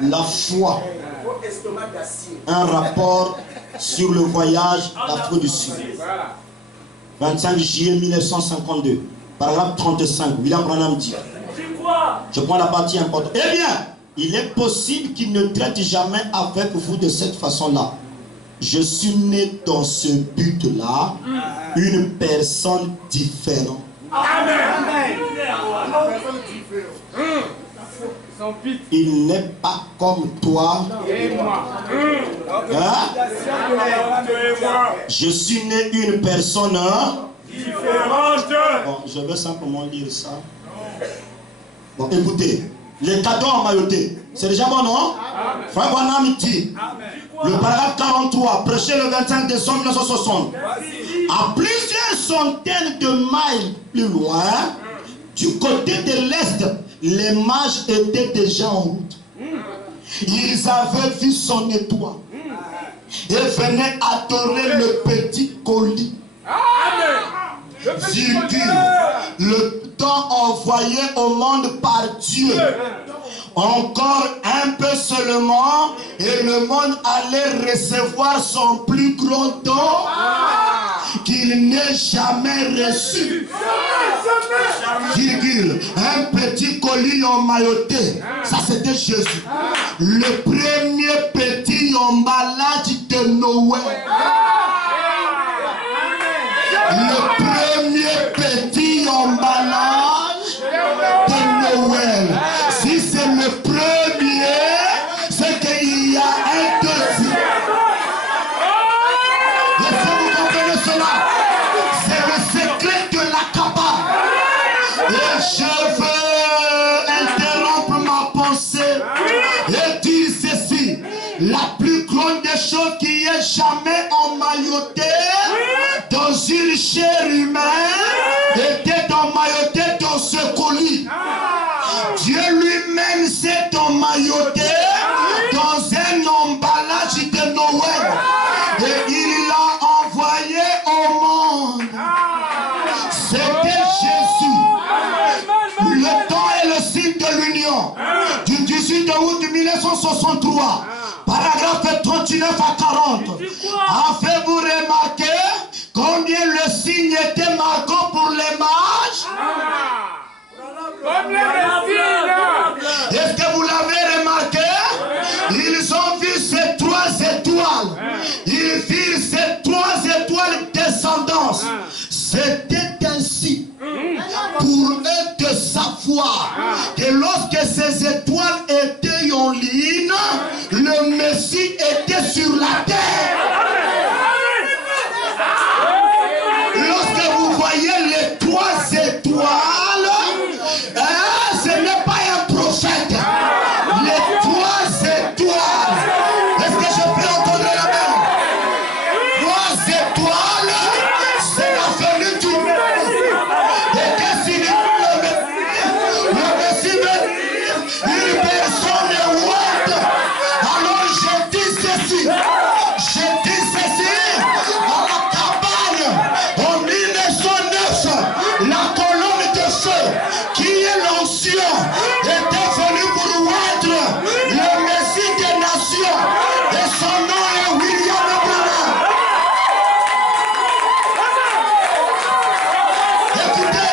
La foi. Un rapport sur le voyage d'Afrique du Sud. 25 juillet 1952. Paragraphe 35. William Branham dit. Je prends la partie importante. Eh bien, il est possible qu'il ne traite jamais avec vous de cette façon-là. Je suis né dans ce but-là, une personne différente. Amen. Il n'est pas comme toi et moi. Hein? Je suis né une personne différente. Bon, je vais simplement lire ça. Bon, écoutez, les cadeaux en mailloté, c'est déjà bon, non? Frère Branham dit, le paragraphe 43, prêché le 25 décembre 1960, à plusieurs centaines de miles plus loin, du côté de l'Est, les mages étaient déjà en route. Ils avaient vu son étoile et venaient adorer le petit colis. Virgule, le temps envoyé au monde par Dieu. Encore un peu seulement et le monde allait recevoir son plus grand don qu'il n'ait jamais reçu. Virgule, un petit colis emmailloté, ça c'était Jésus. Le premier petit emballage de Noël. Le premier petit emballage de Noël. Si c'est le premier, c'est qu'il y a un deuxième. Est-ce que vous comprenez cela? C'est le secret de la cabane. Et je veux interrompre ma pensée et dire ceci. La plus grande des choses qui est jamais emmaillotée dans une chair humaine était emmaillotée dans ce colis. Dieu lui-même s'est emmailloté dans un emballage de Noël et il l'a envoyé au monde. C'était Jésus. Le temps est le signe de l'union. Du 18 août 1963, paragraphe 39 à 40. Avez-vous remarqué combien le signe était marquant pour les mages? Est-ce que vous l'avez remarqué? Ils ont vu ces trois étoiles. Ils virent ces trois étoiles descendantes. C'était ainsi pour eux de savoir que lorsque ces étoiles étaient en ligne, le Messie était sur la terre. Lorsque vous voyez les trois étoiles, ce n'est pas un prophète. Les trois étoiles. Est-ce que je peux entendre la main? Trois étoiles, c'est la venue du Messie. Et qu'est-ce qu'il dit le Messie? Le Messie veut dire une personne est ouate. Alors je dis ceci. Je dis ceci à la cabane en 1909. La colonne de feu qui est l'ancien était venu pour oindre le Messie des nations. Et son nom est William Branham. Écoutez.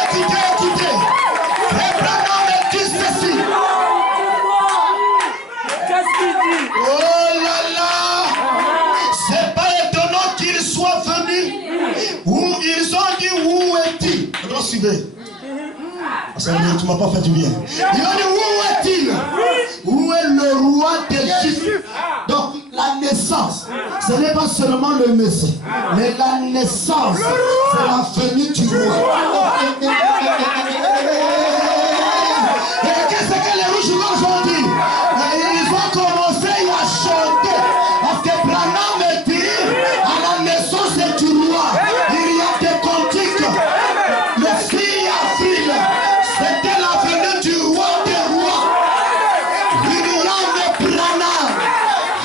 Et Branham dit ceci. Qu'est-ce qu'il dit? Oh là là! C'est pas étonnant qu'il soit venu suivez. Tu ne m'as pas fait du bien. Il a dit, où est-il? Où est le roi d'Égypte? Donc la naissance, ce n'est pas seulement le Messie, mais la naissance, c'est la venue du roi. Et qu'est-ce que les rouges ont dit? Ils ont commencé à chanter. Parce que Branham me dit, à la naissance du roi, il y a des cantiques. Le fil à fil, c'était la venue du roi des rois. William Branham.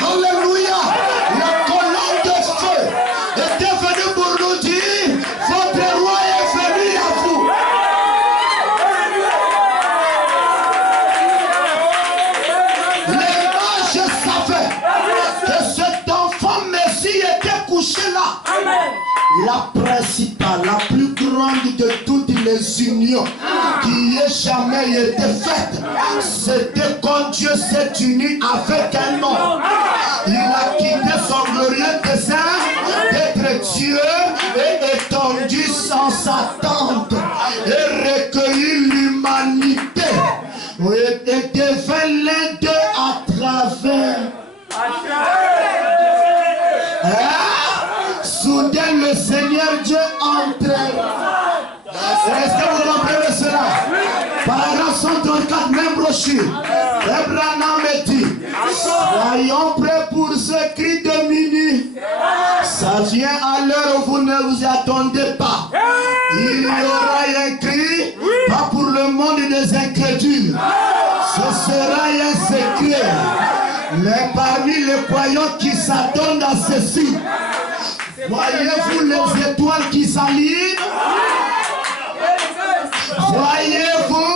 Alléluia. La colonne de feu était venue pour nous dire, votre roi est venu à vous. Les mages savaient que cet enfant Messie était couché là. La principale, la plus grande de toutes les unions qui ait jamais été faite, c'était quand Dieu s'est uni avec un homme. Il a quitté son glorieux dessein d'être Dieu et étendu sans s'attendre et recueilli l'humanité et devint l'un d'eux à travers. Soudain le Seigneur Dieu entre. Est-ce que vous comprenez cela? Paragraphe 134, même brochure. Abraham me dit, soyons prêts pour ce cri de minuit. Ça vient à l'heure où vous ne vous attendez pas. Il y aura un cri, pas pour le monde des incrédules. Ce sera un secret. Mais parmi les croyants qui s'attendent à ceci, voyez-vous les étoiles qui s'alignent? Voyez-vous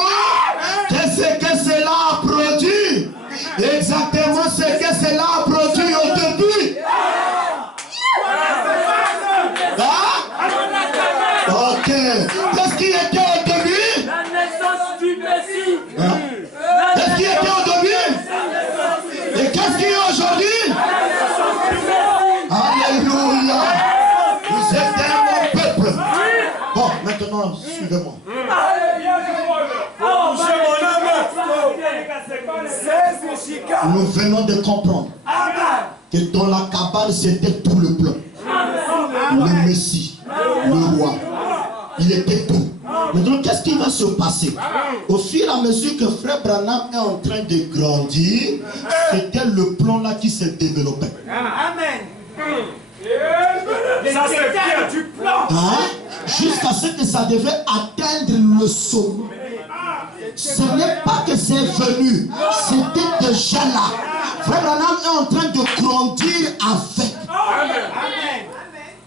qu'est-ce que cela a produit? Exactement ce que cela a produit au début. Hein? Ok. Qu'est-ce qui était au début? La naissance du Messie. Hein? Qu'est-ce qui était au début? Et qu'est-ce qui est aujourd'hui? Alléluia. Vous êtes un bon peuple. Bon, maintenant, suivez-moi. Nous venons de comprendre que dans la cabane, c'était tout le plan. Le Messie, le roi. Il était tout. Maintenant, qu'est-ce qui va se passer? Au fur et à mesure que Frère Branham est en train de grandir, c'était le plan là qui se développait. Amen. Ça c'est bien du plan. Hein? Jusqu'à ce que ça devait atteindre le sommet. Ce n'est pas que c'est venu, c'était déjà là. Frère Branham est en train de grandir avec.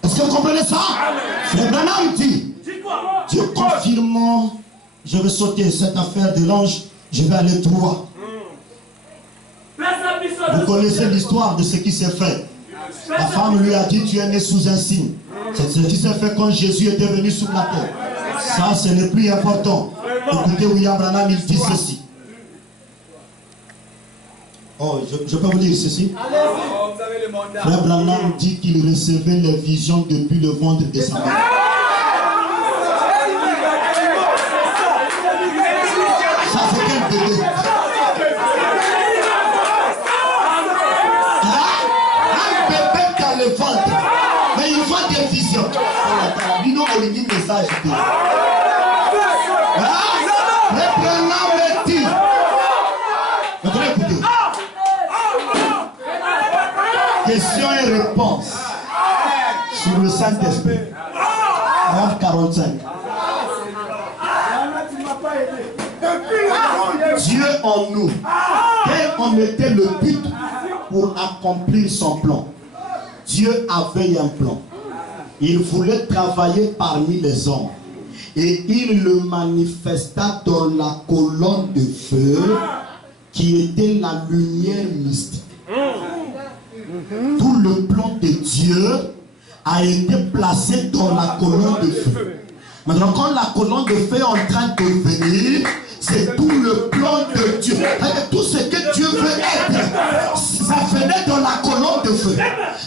Est-ce que vous comprenez ça? Frère Branham dit, Dieu confirmant, je vais sauter cette affaire de l'ange, je vais aller droit. Vous connaissez l'histoire de ce qui s'est fait. La femme lui a dit, tu es né sous un signe. C'est ce qui s'est fait quand Jésus était venu sur la terre. Ça, ce n'est plus important. Écoutez, William Branham, il dit ceci. Oh, je peux vous lire ceci. Frère Branham dit qu'il recevait les visions depuis le ventre de sa mère. Ça, c'est quel bébé? Un bébé dans le ventre. Mais il voit des visions. Il n'a pas de message. Le Branham me dit. Maintenant, écoutez. Question et réponse sur le Saint-Esprit. 45. Dieu en nous. Quel en était le but pour accomplir son plan? Dieu avait un plan. Il voulait travailler parmi les hommes. Et il le manifesta dans la colonne de feu qui était la lumière mystique. Tout le plan de Dieu a été placé dans la colonne de feu. Maintenant, quand la colonne de feu est en train de venir, c'est tout le plan de Dieu. Tout ce que Dieu veut être, ça venait dans la colonne de feu.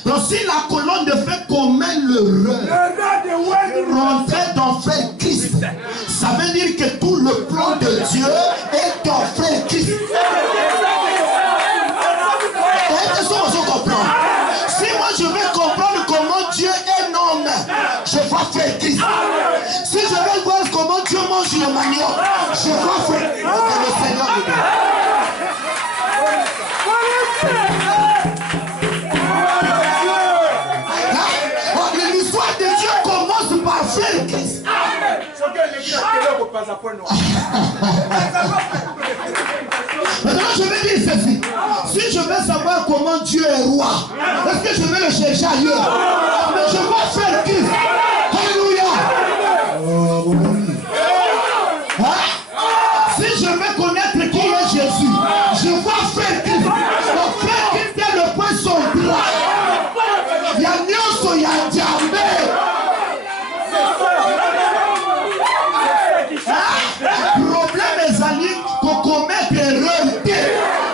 Donc si la colonne de feu commet l'erreur, rentrer dans Frère Christ, vois faire Christ. Si je veux voir comment Dieu mange le manioc, je vois faire le Seigneur de Dieu. L'histoire de Dieu commence par faire Christ. Maintenant, je vais dire ceci. Si je veux savoir comment Dieu est roi, est-ce que je vais le chercher ailleurs? Mais je vais faire Christ. Alléluia. Si je veux connaître qui est Jésus, je vais faire Christ. Donc, faire Christ est le point central. Il y a Nyonso, il y a Djambe. Le problème est allé pour commettre erreur.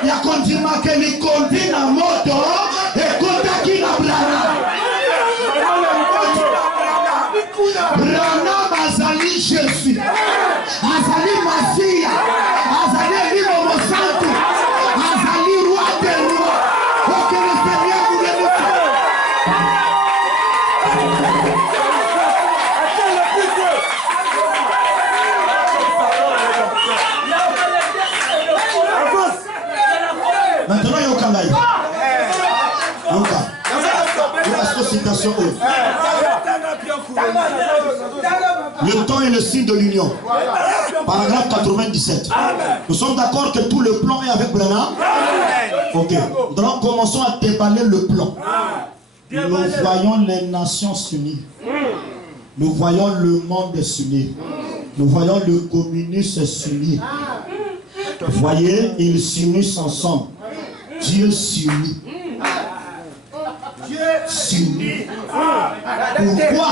Il y a qu'on dit que les condamne à moto et qu'on qui la blana. Blana Azali Jésus. Azali Masia. Azali Libo Santo. Azali roi des rois. Ok, le Seigneur vous le Maintenant, il y a aucun live. Citation. Le temps est le signe de l'union. Paragraphe 97. Nous sommes d'accord que tout le plan est avec Branham? Ok. Donc commençons à déballer le plan. Nous voyons les nations s'unir. Nous voyons le monde s'unir. Nous voyons le communisme s'unir. Vous voyez, ils s'unissent ensemble. Dieu s'unit. Dieu s'unit. Pourquoi?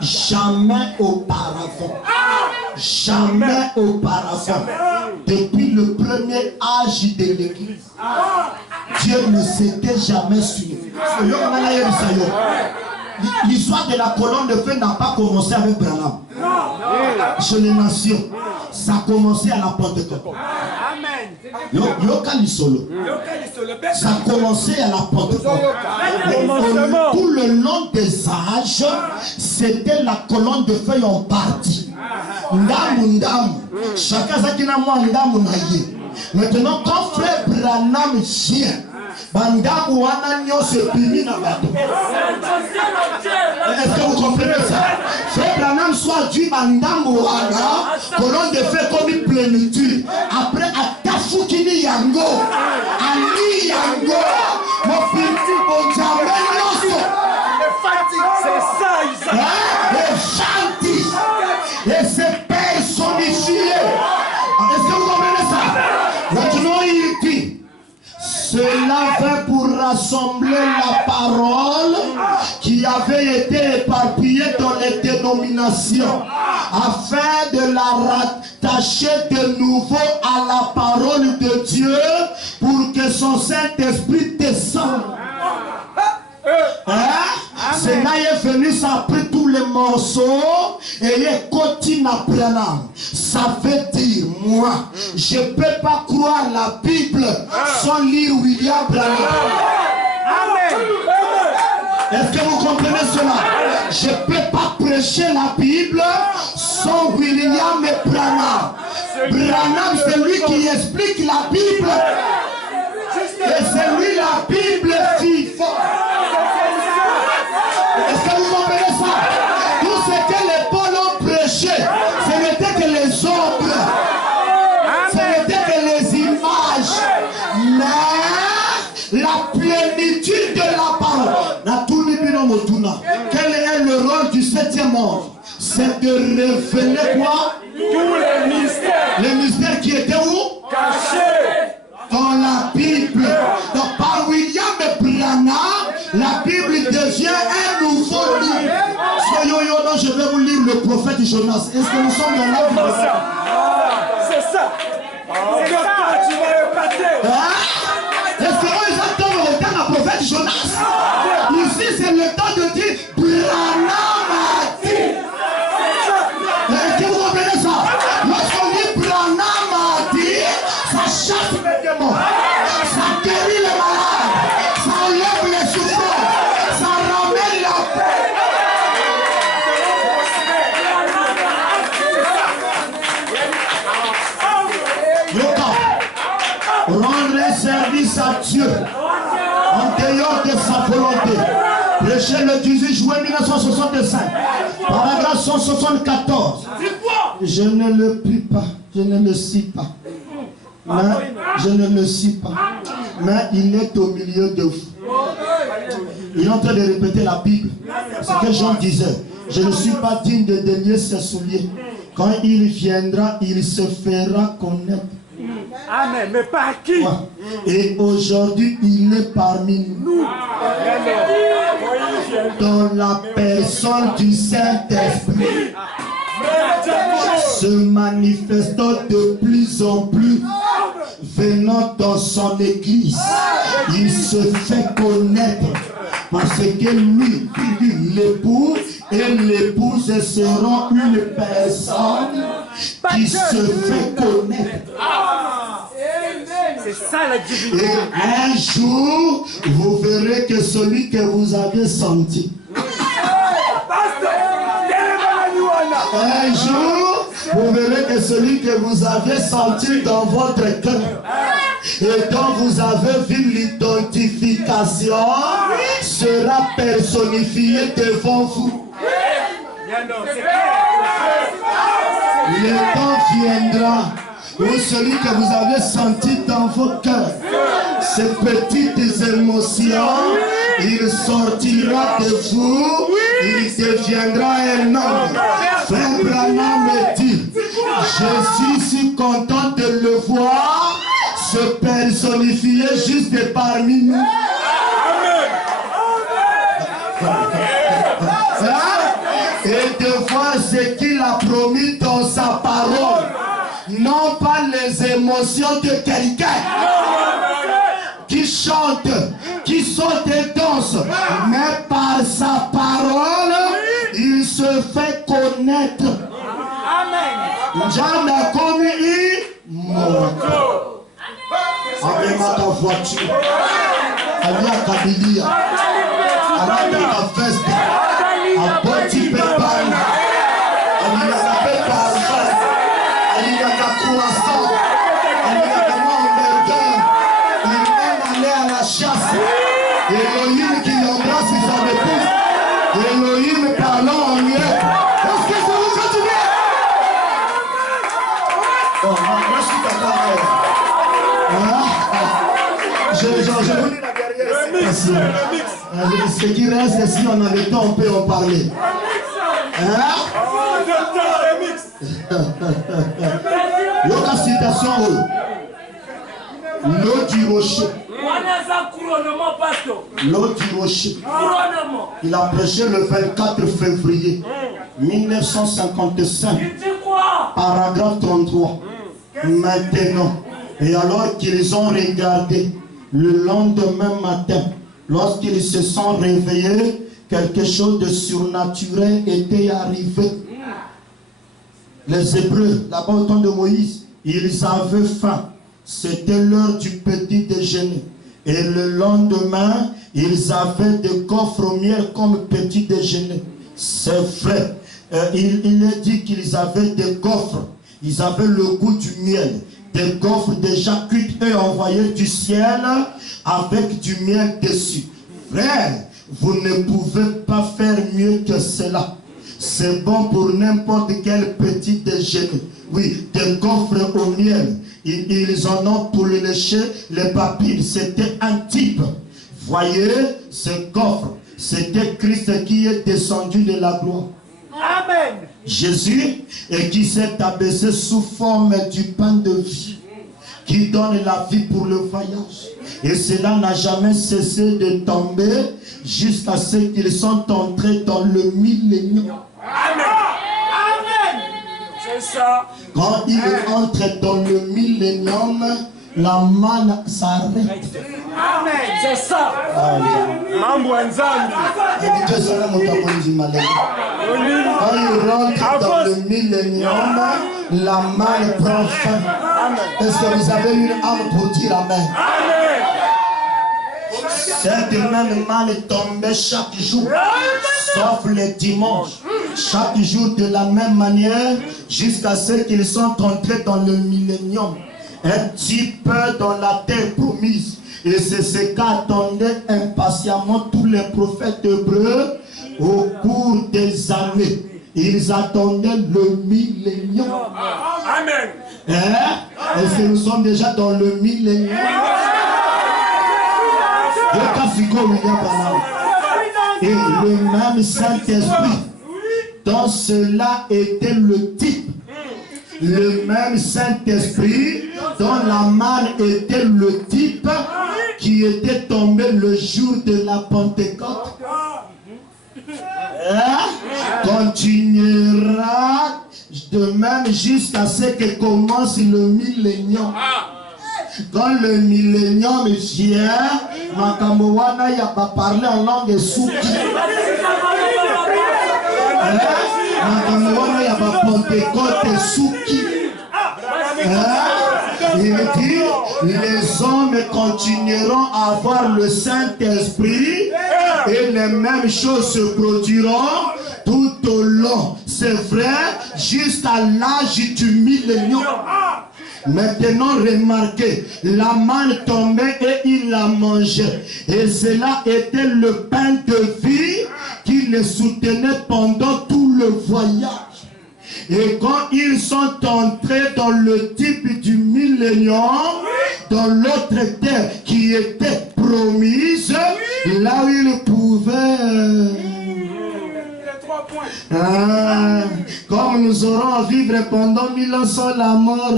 Jamais auparavant. Jamais auparavant. Depuis le premier âge de l'Église, Dieu ne s'était jamais uni. L'histoire de la colonne de feu n'a pas commencé avec Branham. Chez les nations, ça a commencé à la Pentecôte. Ça a commencé à la Pentecôte. Tout le long des âges, c'était la colonne de feu en partie. Chacun a maintenant, quand frère Branham vient, Bandamu wananyo se pini na bateau. Est-ce que vous comprenez ça? Frère Branham soit du Bandamu wana, colonne de feu comme une plénitude. Après, à Tafukini Yango, Ali Yango, mon petit Bonjamin Yoso. C'est ça, Isaac. Les chantis. Et c'est personnifié. Est-ce que vous comprenez ça? Maintenant, il dit. Cela fait pour rassembler la parole qui avait été éparpillée dans les dénominations, afin de la rattacher de nouveau à la parole de Dieu pour que son Saint-Esprit descende. Cela est venu, ça a pris tous les morceaux et il continue à prendre. Ça veut dire, moi, je ne peux pas croire la Bible sans lire William Branham. Est-ce que vous comprenez cela? Je ne peux pas prêcher la Bible sans William Branham. Branham, c'est lui qui explique la Bible. Et c'est lui la Bible qui faut. Est-ce que vous comprenez ça? Tout ce que les Paul ont prêché, ce n'était que les ombres, ce n'était que les images, mais la plénitude de la parole. Quel est le rôle du 7e ange? C'est de révéler quoi? Tous les mystères. Les mystères qui étaient où? Cachés dans la Bible. Donc par William Branham, la Bible devient un nouveau livre. Donc je vais vous lire le prophète Jonas. Est-ce que nous sommes dans la Bible? C'est ça. C'est le temps, tu vas épater. Est-ce que vous attendez le temps du prophète Jonas? Ici c'est le temps de dire Branham a dit. Est-ce que vous comprenez ça? Lorsqu'on dit Branham a dit, ça chasse les démons, ça guérit les malades, ça enlève les souffrances, ça ramène la paix. sa volonté. Prêché le 18 juin 1965. Paragraphe 174. Je ne le puis pas, je ne le cite pas. Mais je ne le cite pas. Mais il est au milieu de vous. Il est en train de répéter la Bible. Ce que Jean disait. Je ne suis pas digne de délier ses souliers. Quand il viendra, il se fera connaître. Amen. Mais par qui? Et aujourd'hui, il est parmi nous. Dans la personne du Saint-Esprit. Se manifestant de plus en plus, venant dans son église, il se fait connaître parce que lui, l'époux et l'épouse seront une personne qui se fait connaître. C'est ça la divinité. Et un jour, vous verrez que celui que vous avez senti, un jour, vous verrez que celui que vous avez senti dans votre cœur et dont vous avez vu l'identification sera personnifié devant vous. Le temps viendra où celui que vous avez senti dans vos cœurs, ces petites émotions, il sortira de vous, il deviendra un homme. Frère Branham me dit, je suis si content de le voir se personnifier juste parmi nous. Et de voir ce qu'il a promis dans sa parole. Non pas les émotions de quelqu'un qui chante, qui saute et danse, mais par sa parole, il se fait connaître. J'en ai commis moto. Amène ta voiture. Allez à Kabilia. Allez à ta veste. À Boti Pépane. Allez à la Pépane. Allez à la croissant. Allez à la hamburger. Il aime aller à la chasse. Elohim qui embrasse sa épouse. Elohim parlant en mieux. Est-ce que ça vous continue? Oh, moi je suis d'accord. Je vous dis la dernière. Ce qui reste, si on a le temps, on peut en parler. L'autre citation, l'eau du rocher. L'eau du rocher. Il a prêché le 24 février 1955. Paragraphe 33. Maintenant. Et alors qu'ils ont regardé le lendemain matin, lorsqu'ils se sont réveillés, quelque chose de surnaturel était arrivé. Les Hébreux, là-bas au temps de Moïse, ils avaient faim. C'était l'heure du petit déjeuner. Et le lendemain, ils avaient des coffres au miel comme petit déjeuner. C'est vrai. Il est dit qu'ils avaient des coffres. Ils avaient le goût du miel. Des gaufres déjà cuites et envoyées du ciel avec du miel dessus. Frère, vous ne pouvez pas faire mieux que cela. C'est bon pour n'importe quel petit déjeuner. Oui, des gaufres au miel. Ils en ont pour le lécher les papilles. C'était un type. Voyez, ce gaufre, c'était Christ qui est descendu de la gloire. Amen. Jésus et qui s'est abaissé sous forme du pain de vie qui donne la vie pour le voyage. Et cela n'a jamais cessé de tomber jusqu'à ce qu'ils sont entrés dans le millénium. Amen. Amen. C'est ça. Quand ils entrent dans le millénium, la manne s'arrête. Amen. C'est ça. Mambo Nzambi. Quand ils rentrent dans le millénium, la manne prend fin. Est-ce que vous avez une âme pour dire Amen? Amen. Cette même manne tombait chaque jour, sauf le dimanche. Chaque jour de la même manière, jusqu'à ce qu'ils sont entrés dans le millénium. Un petit peu dans la terre promise. Et c'est ce qu'attendait impatiemment patiemment tous les prophètes hébreux au cours des années. Ils attendaient le millénium. Amen. Est-ce que nous sommes déjà dans le millénium? Et le même Saint-Esprit, dont cela était le type. Le même Saint-Esprit, dont la manne était le type, qui était tombé le jour de la Pentecôte, continuera de même jusqu'à ce que commence le millénium. Quand le millénium vient, Makamowana n'a pas parlé en langue souki. Makamowana n'a pas Pentecôte souki. Il dit, les hommes continueront à avoir le Saint-Esprit et les mêmes choses se produiront tout au long. C'est vrai, jusqu'à l'âge du millénium. Maintenant, remarquez, la manne tombait et il la mangeait. Et cela était le pain de vie qui les soutenait pendant tout le voyage. Et quand ils sont entrés dans le type du millénium, dans l'autre terre qui était promise, là où ils pouvaient... comme nous aurons à vivre pendant 1000 ans sans la mort,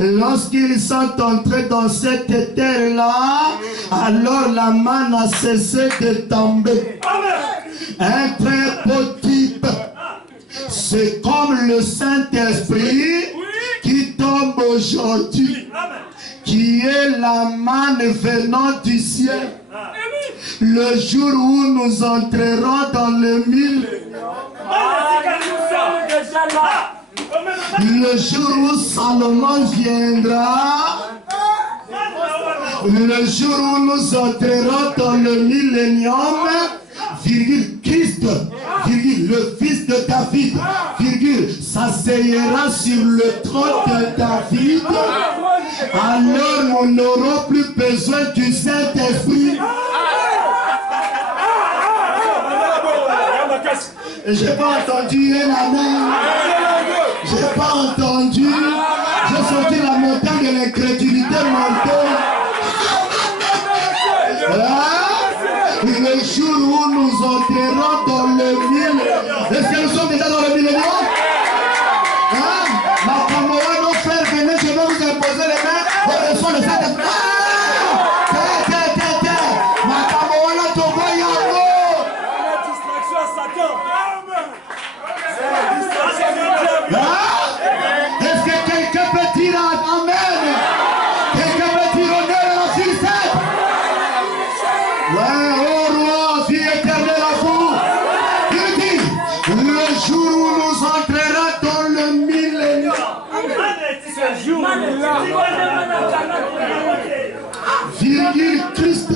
lorsqu'ils sont entrés dans cette terre-là, alors la manne a cessé de tomber. Un très beau type. C'est comme le Saint-Esprit qui tombe aujourd'hui, qui est la manne venant du ciel. Le jour où nous entrerons dans le millénium, le jour où Salomon viendra, le jour où nous entrerons dans le millénium, virgule, Christ, virgule, le fils de David, virgule, s'asseyera sur le trône de David. Alors nous n'aurons plus besoin du Saint-Esprit. J'ai pas entendu un amen. J'ai pas entendu. J'ai sorti la montagne de l'incrédulité montée. Le jour où nous entrerons dans le millénium. Est-ce que nous sommes déjà dans le millénium? Ma camarade, nos frères, venez, je vais vous imposer les mains. On reçoit le Saint-Esprit. Ma camarade, ton voyage. La distraction à Satan. Est-ce que quelqu'un peut dire amen? Quelqu'un peut dire honneur à la fille sainte? Ouais, oh roi, vie éternelle à vous. Il dit, le jour où nous entrerons dans le millénium. Virgule Christ,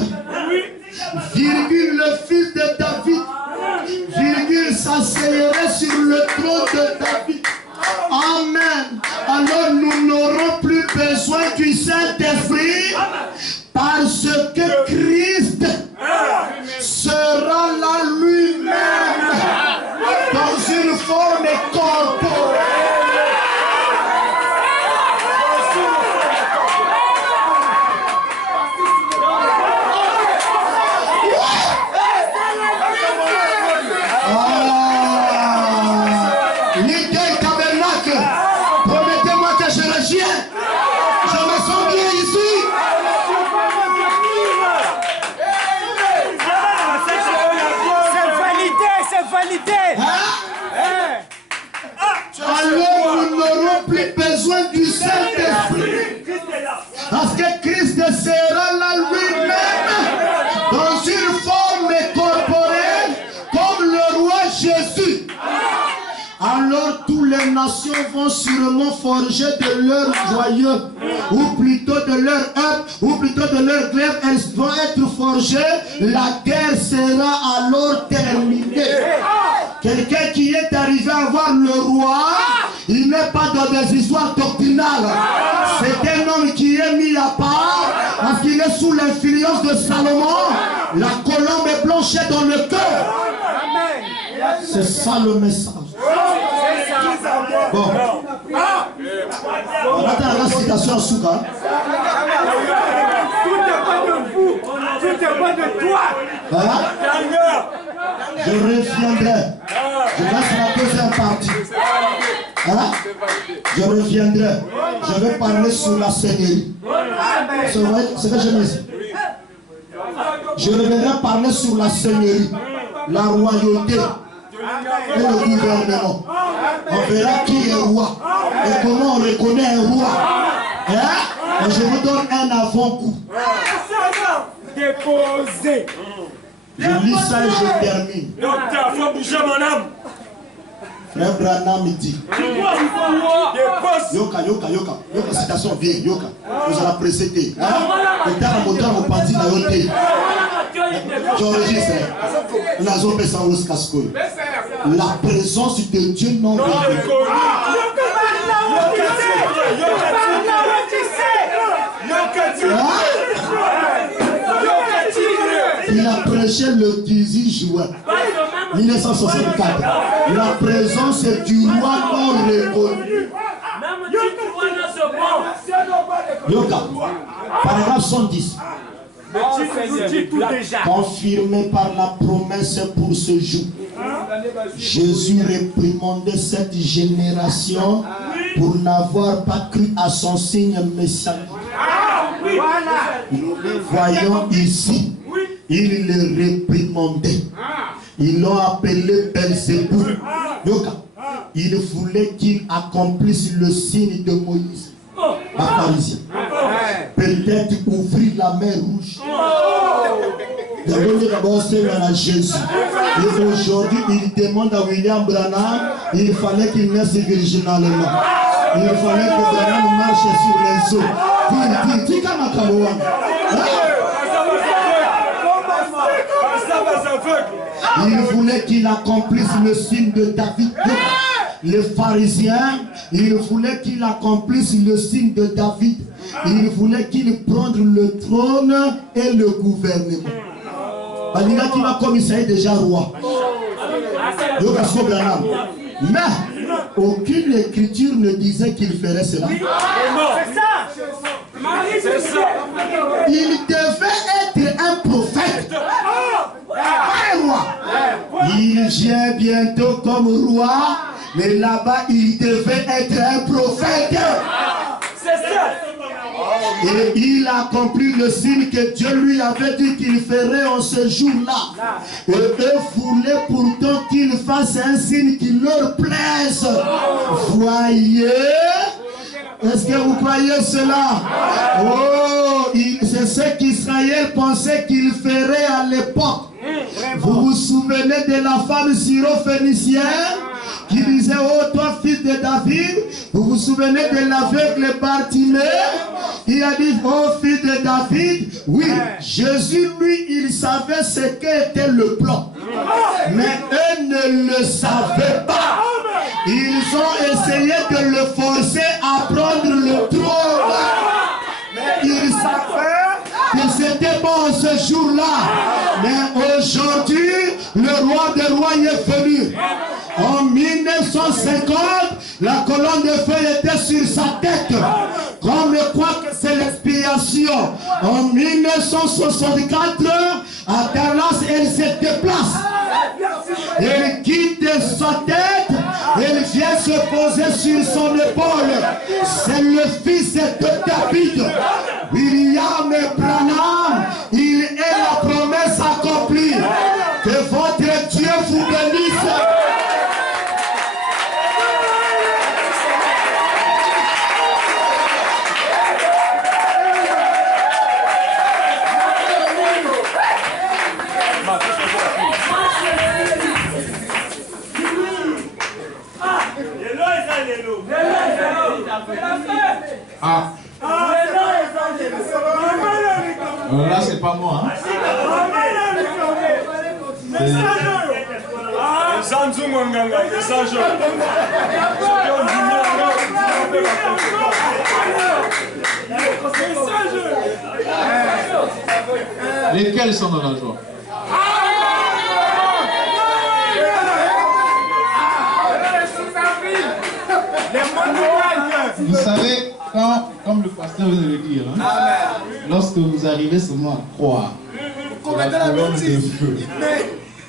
virgule le fils de David, virgule s'asseyerait sur le trône de David. Amen. Alors nous n'aurons plus besoin du Saint-Esprit parce que Christ sera là lui-même dans une forme corporelle. Alors nous n'aurons plus besoin du Saint-Esprit parce que Christ sera là lui-même dans une forme corporelle comme le roi Jésus. Alors toutes les nations vont sûrement forger de leur joyeux, ou plutôt de leur œuvre, ou plutôt de leur glaive, elles vont être forgées. La guerre sera alors terminée. Quelqu'un qui est arrivé à voir le roi, Il n'est pas dans des histoires doctrinales. C'est un homme qui est mis à part parce qu'il est sous l'influence de Salomon. La colombe est blanchie dans le cœur. C'est ça le message. Bon. On attend la citation à Souka. Tout n'est pas de vous. Tout n'est pas de toi. Voilà. Je reviendrai. Je laisse la deuxième partie. Hein? Je reviendrai. Je vais parler sur la seigneurie. C'est vrai, c'est ce que je me dis. Je reviendrai parler sur la seigneurie, la royauté et le gouvernement. On verra qui est roi et comment on reconnaît un roi. Hein? Et je vous donne un avant-coup. Déposé. Je lis ça et je termine. Docteur, il faut bouger mon âme. Frère Branham dit. Dépose. Yoka, citation vieille, Yoka. Vous allez précéder. Le temps au parti de la yoté. J'enregistre. Nous avons fait ça au casco. La présence de Dieu non reconnue. Il a prêché le 18 juin 1964. La présence du roi non reconnu. Yoka, paragraphe 110. Confirmé par la promesse pour ce jour. Jésus réprimandait cette génération pour n'avoir pas cru à son signe messianique. Nous le voyons ici. Il le réprimandait. Ils l'ont appelé Belzéboul. Il voulait qu'il accomplisse le signe de Moïse. Pharisien. Peut-être ouvrir la mer rouge. D'abord, c'est à Jésus. Et aujourd'hui, il demande à William Branham, il fallait qu'il naisse virginalement. Il fallait que Branham marche sur les eaux. Dis comme un Kalouan. Il voulait qu'il accomplisse le signe de David. Les pharisiens, il voulait qu'il accomplisse le signe de David. Il voulait qu'il prenne le trône et le gouvernement. Il a qui va comme il s'est déjà roi. Mais aucune écriture ne disait qu'il ferait cela. Il devait être un prophète. Pas un roi. Il vient bientôt comme roi. Mais là-bas, il devait être un prophète. Et il a accompli le signe que Dieu lui avait dit qu'il ferait en ce jour-là. Et eux voulaient pourtant qu'il fasse un signe qui leur plaise. Voyez? Est-ce que vous croyez cela? Oh, c'est ce qu'Israël pensait qu'il ferait à l'époque. Vous vous souvenez de la femme syro-phénicienne qui disait, oh toi fils de David? Vous vous souvenez de l'aveugle Bartimée? Il a dit, oh fils de David? Oui, Jésus lui, il savait ce qu'était le plan. Mais eux ne le savaient pas. Ils ont essayé de le forcer à prendre le trône. Mais ils savaient que c'était bon ce jour-là. Mais aujourd'hui, le roi des rois est venu. En 1950, la colonne de feu était sur sa tête. Comme le croit que c'est l'expiation. En 1964, à Dallas, elle se déplace. Elle quitte sa tête. Elle vient se poser sur son épaule. C'est le fils de David. William Branham. Il est la promesse accomplie. Que votre Dieu vous bénisse. Ah. Là, c'est pas moi. Hein. Lesquels sont dans la joie? Vous savez, comme le pasteur vient de le dire, hein, lorsque vous arrivez seulement à croire la colonne de feu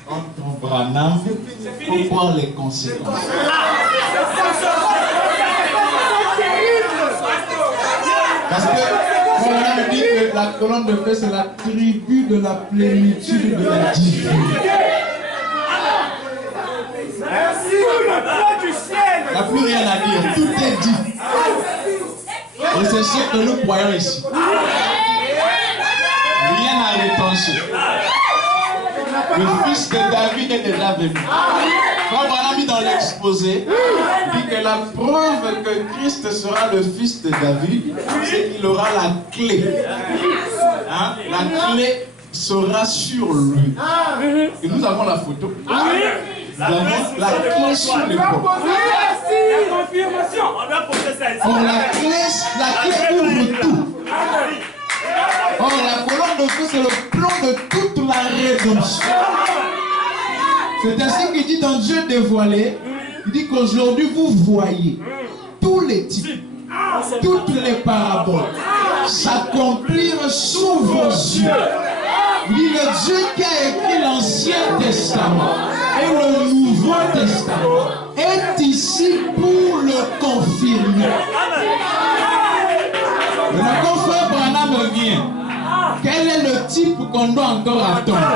entre Branham, il faut voir les conséquences. Parce que Branham dit que la colonne de feu, c'est la tribu de la plénitude de la divinité. Il n'y a plus rien à dire, tout est dit. Et c'est ce que nous croyons ici. Rien à retrancher. Le fils de David est déjà venu. Comme on a mis dans l'exposé, il dit que la preuve que Christ sera le fils de David, c'est qu'il aura la clé. Hein? La clé sera sur lui. Et nous avons la photo. Nous avons la clé sur l'épaule. La confirmation. On doit poser ça ici. Or, la clé ouvre tout. Or, la colonne de feu, c'est le plan de toute la rédemption. C'est ainsi qu'il dit dans Dieu dévoilé, il dit qu'aujourd'hui vous voyez tous les types, toutes les paraboles s'accomplir sous vos yeux. Il dit le Dieu qui a écrit l'Ancien Testament et le Nouveau Testament est ici pour le confirmer. Maintenant, quand Frère Branham vient, quel est le type qu'on doit encore attendre?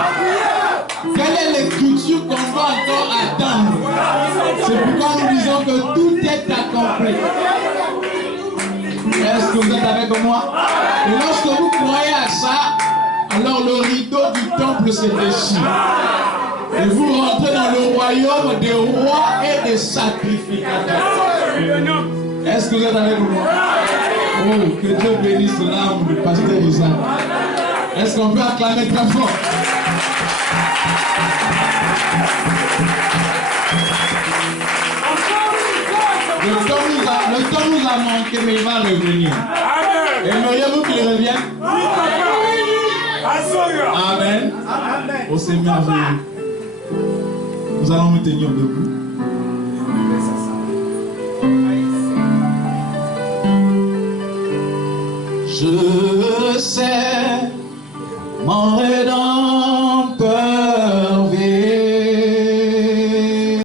Quelle est l'écriture qu'on doit encore attendre? C'est pourquoi nous disons que tout est accompli. Est-ce que vous êtes avec moi? Et lorsque vous croyez à ça, alors le rideau du temple se déchire. Et vous rentrez dans le royaume des rois et des sacrificateurs. Est-ce que vous êtes avec moi? Oh, que Dieu bénisse l'âme du pasteur Isaac. Est-ce qu'on peut acclamer très fort? Le temps nous a manqué, mais il va revenir. Aimeriez-vous qu'il revienne? Amen. Oh, c'est merveilleux. Nous allons nous tenir debout. Je sais mon rédempteur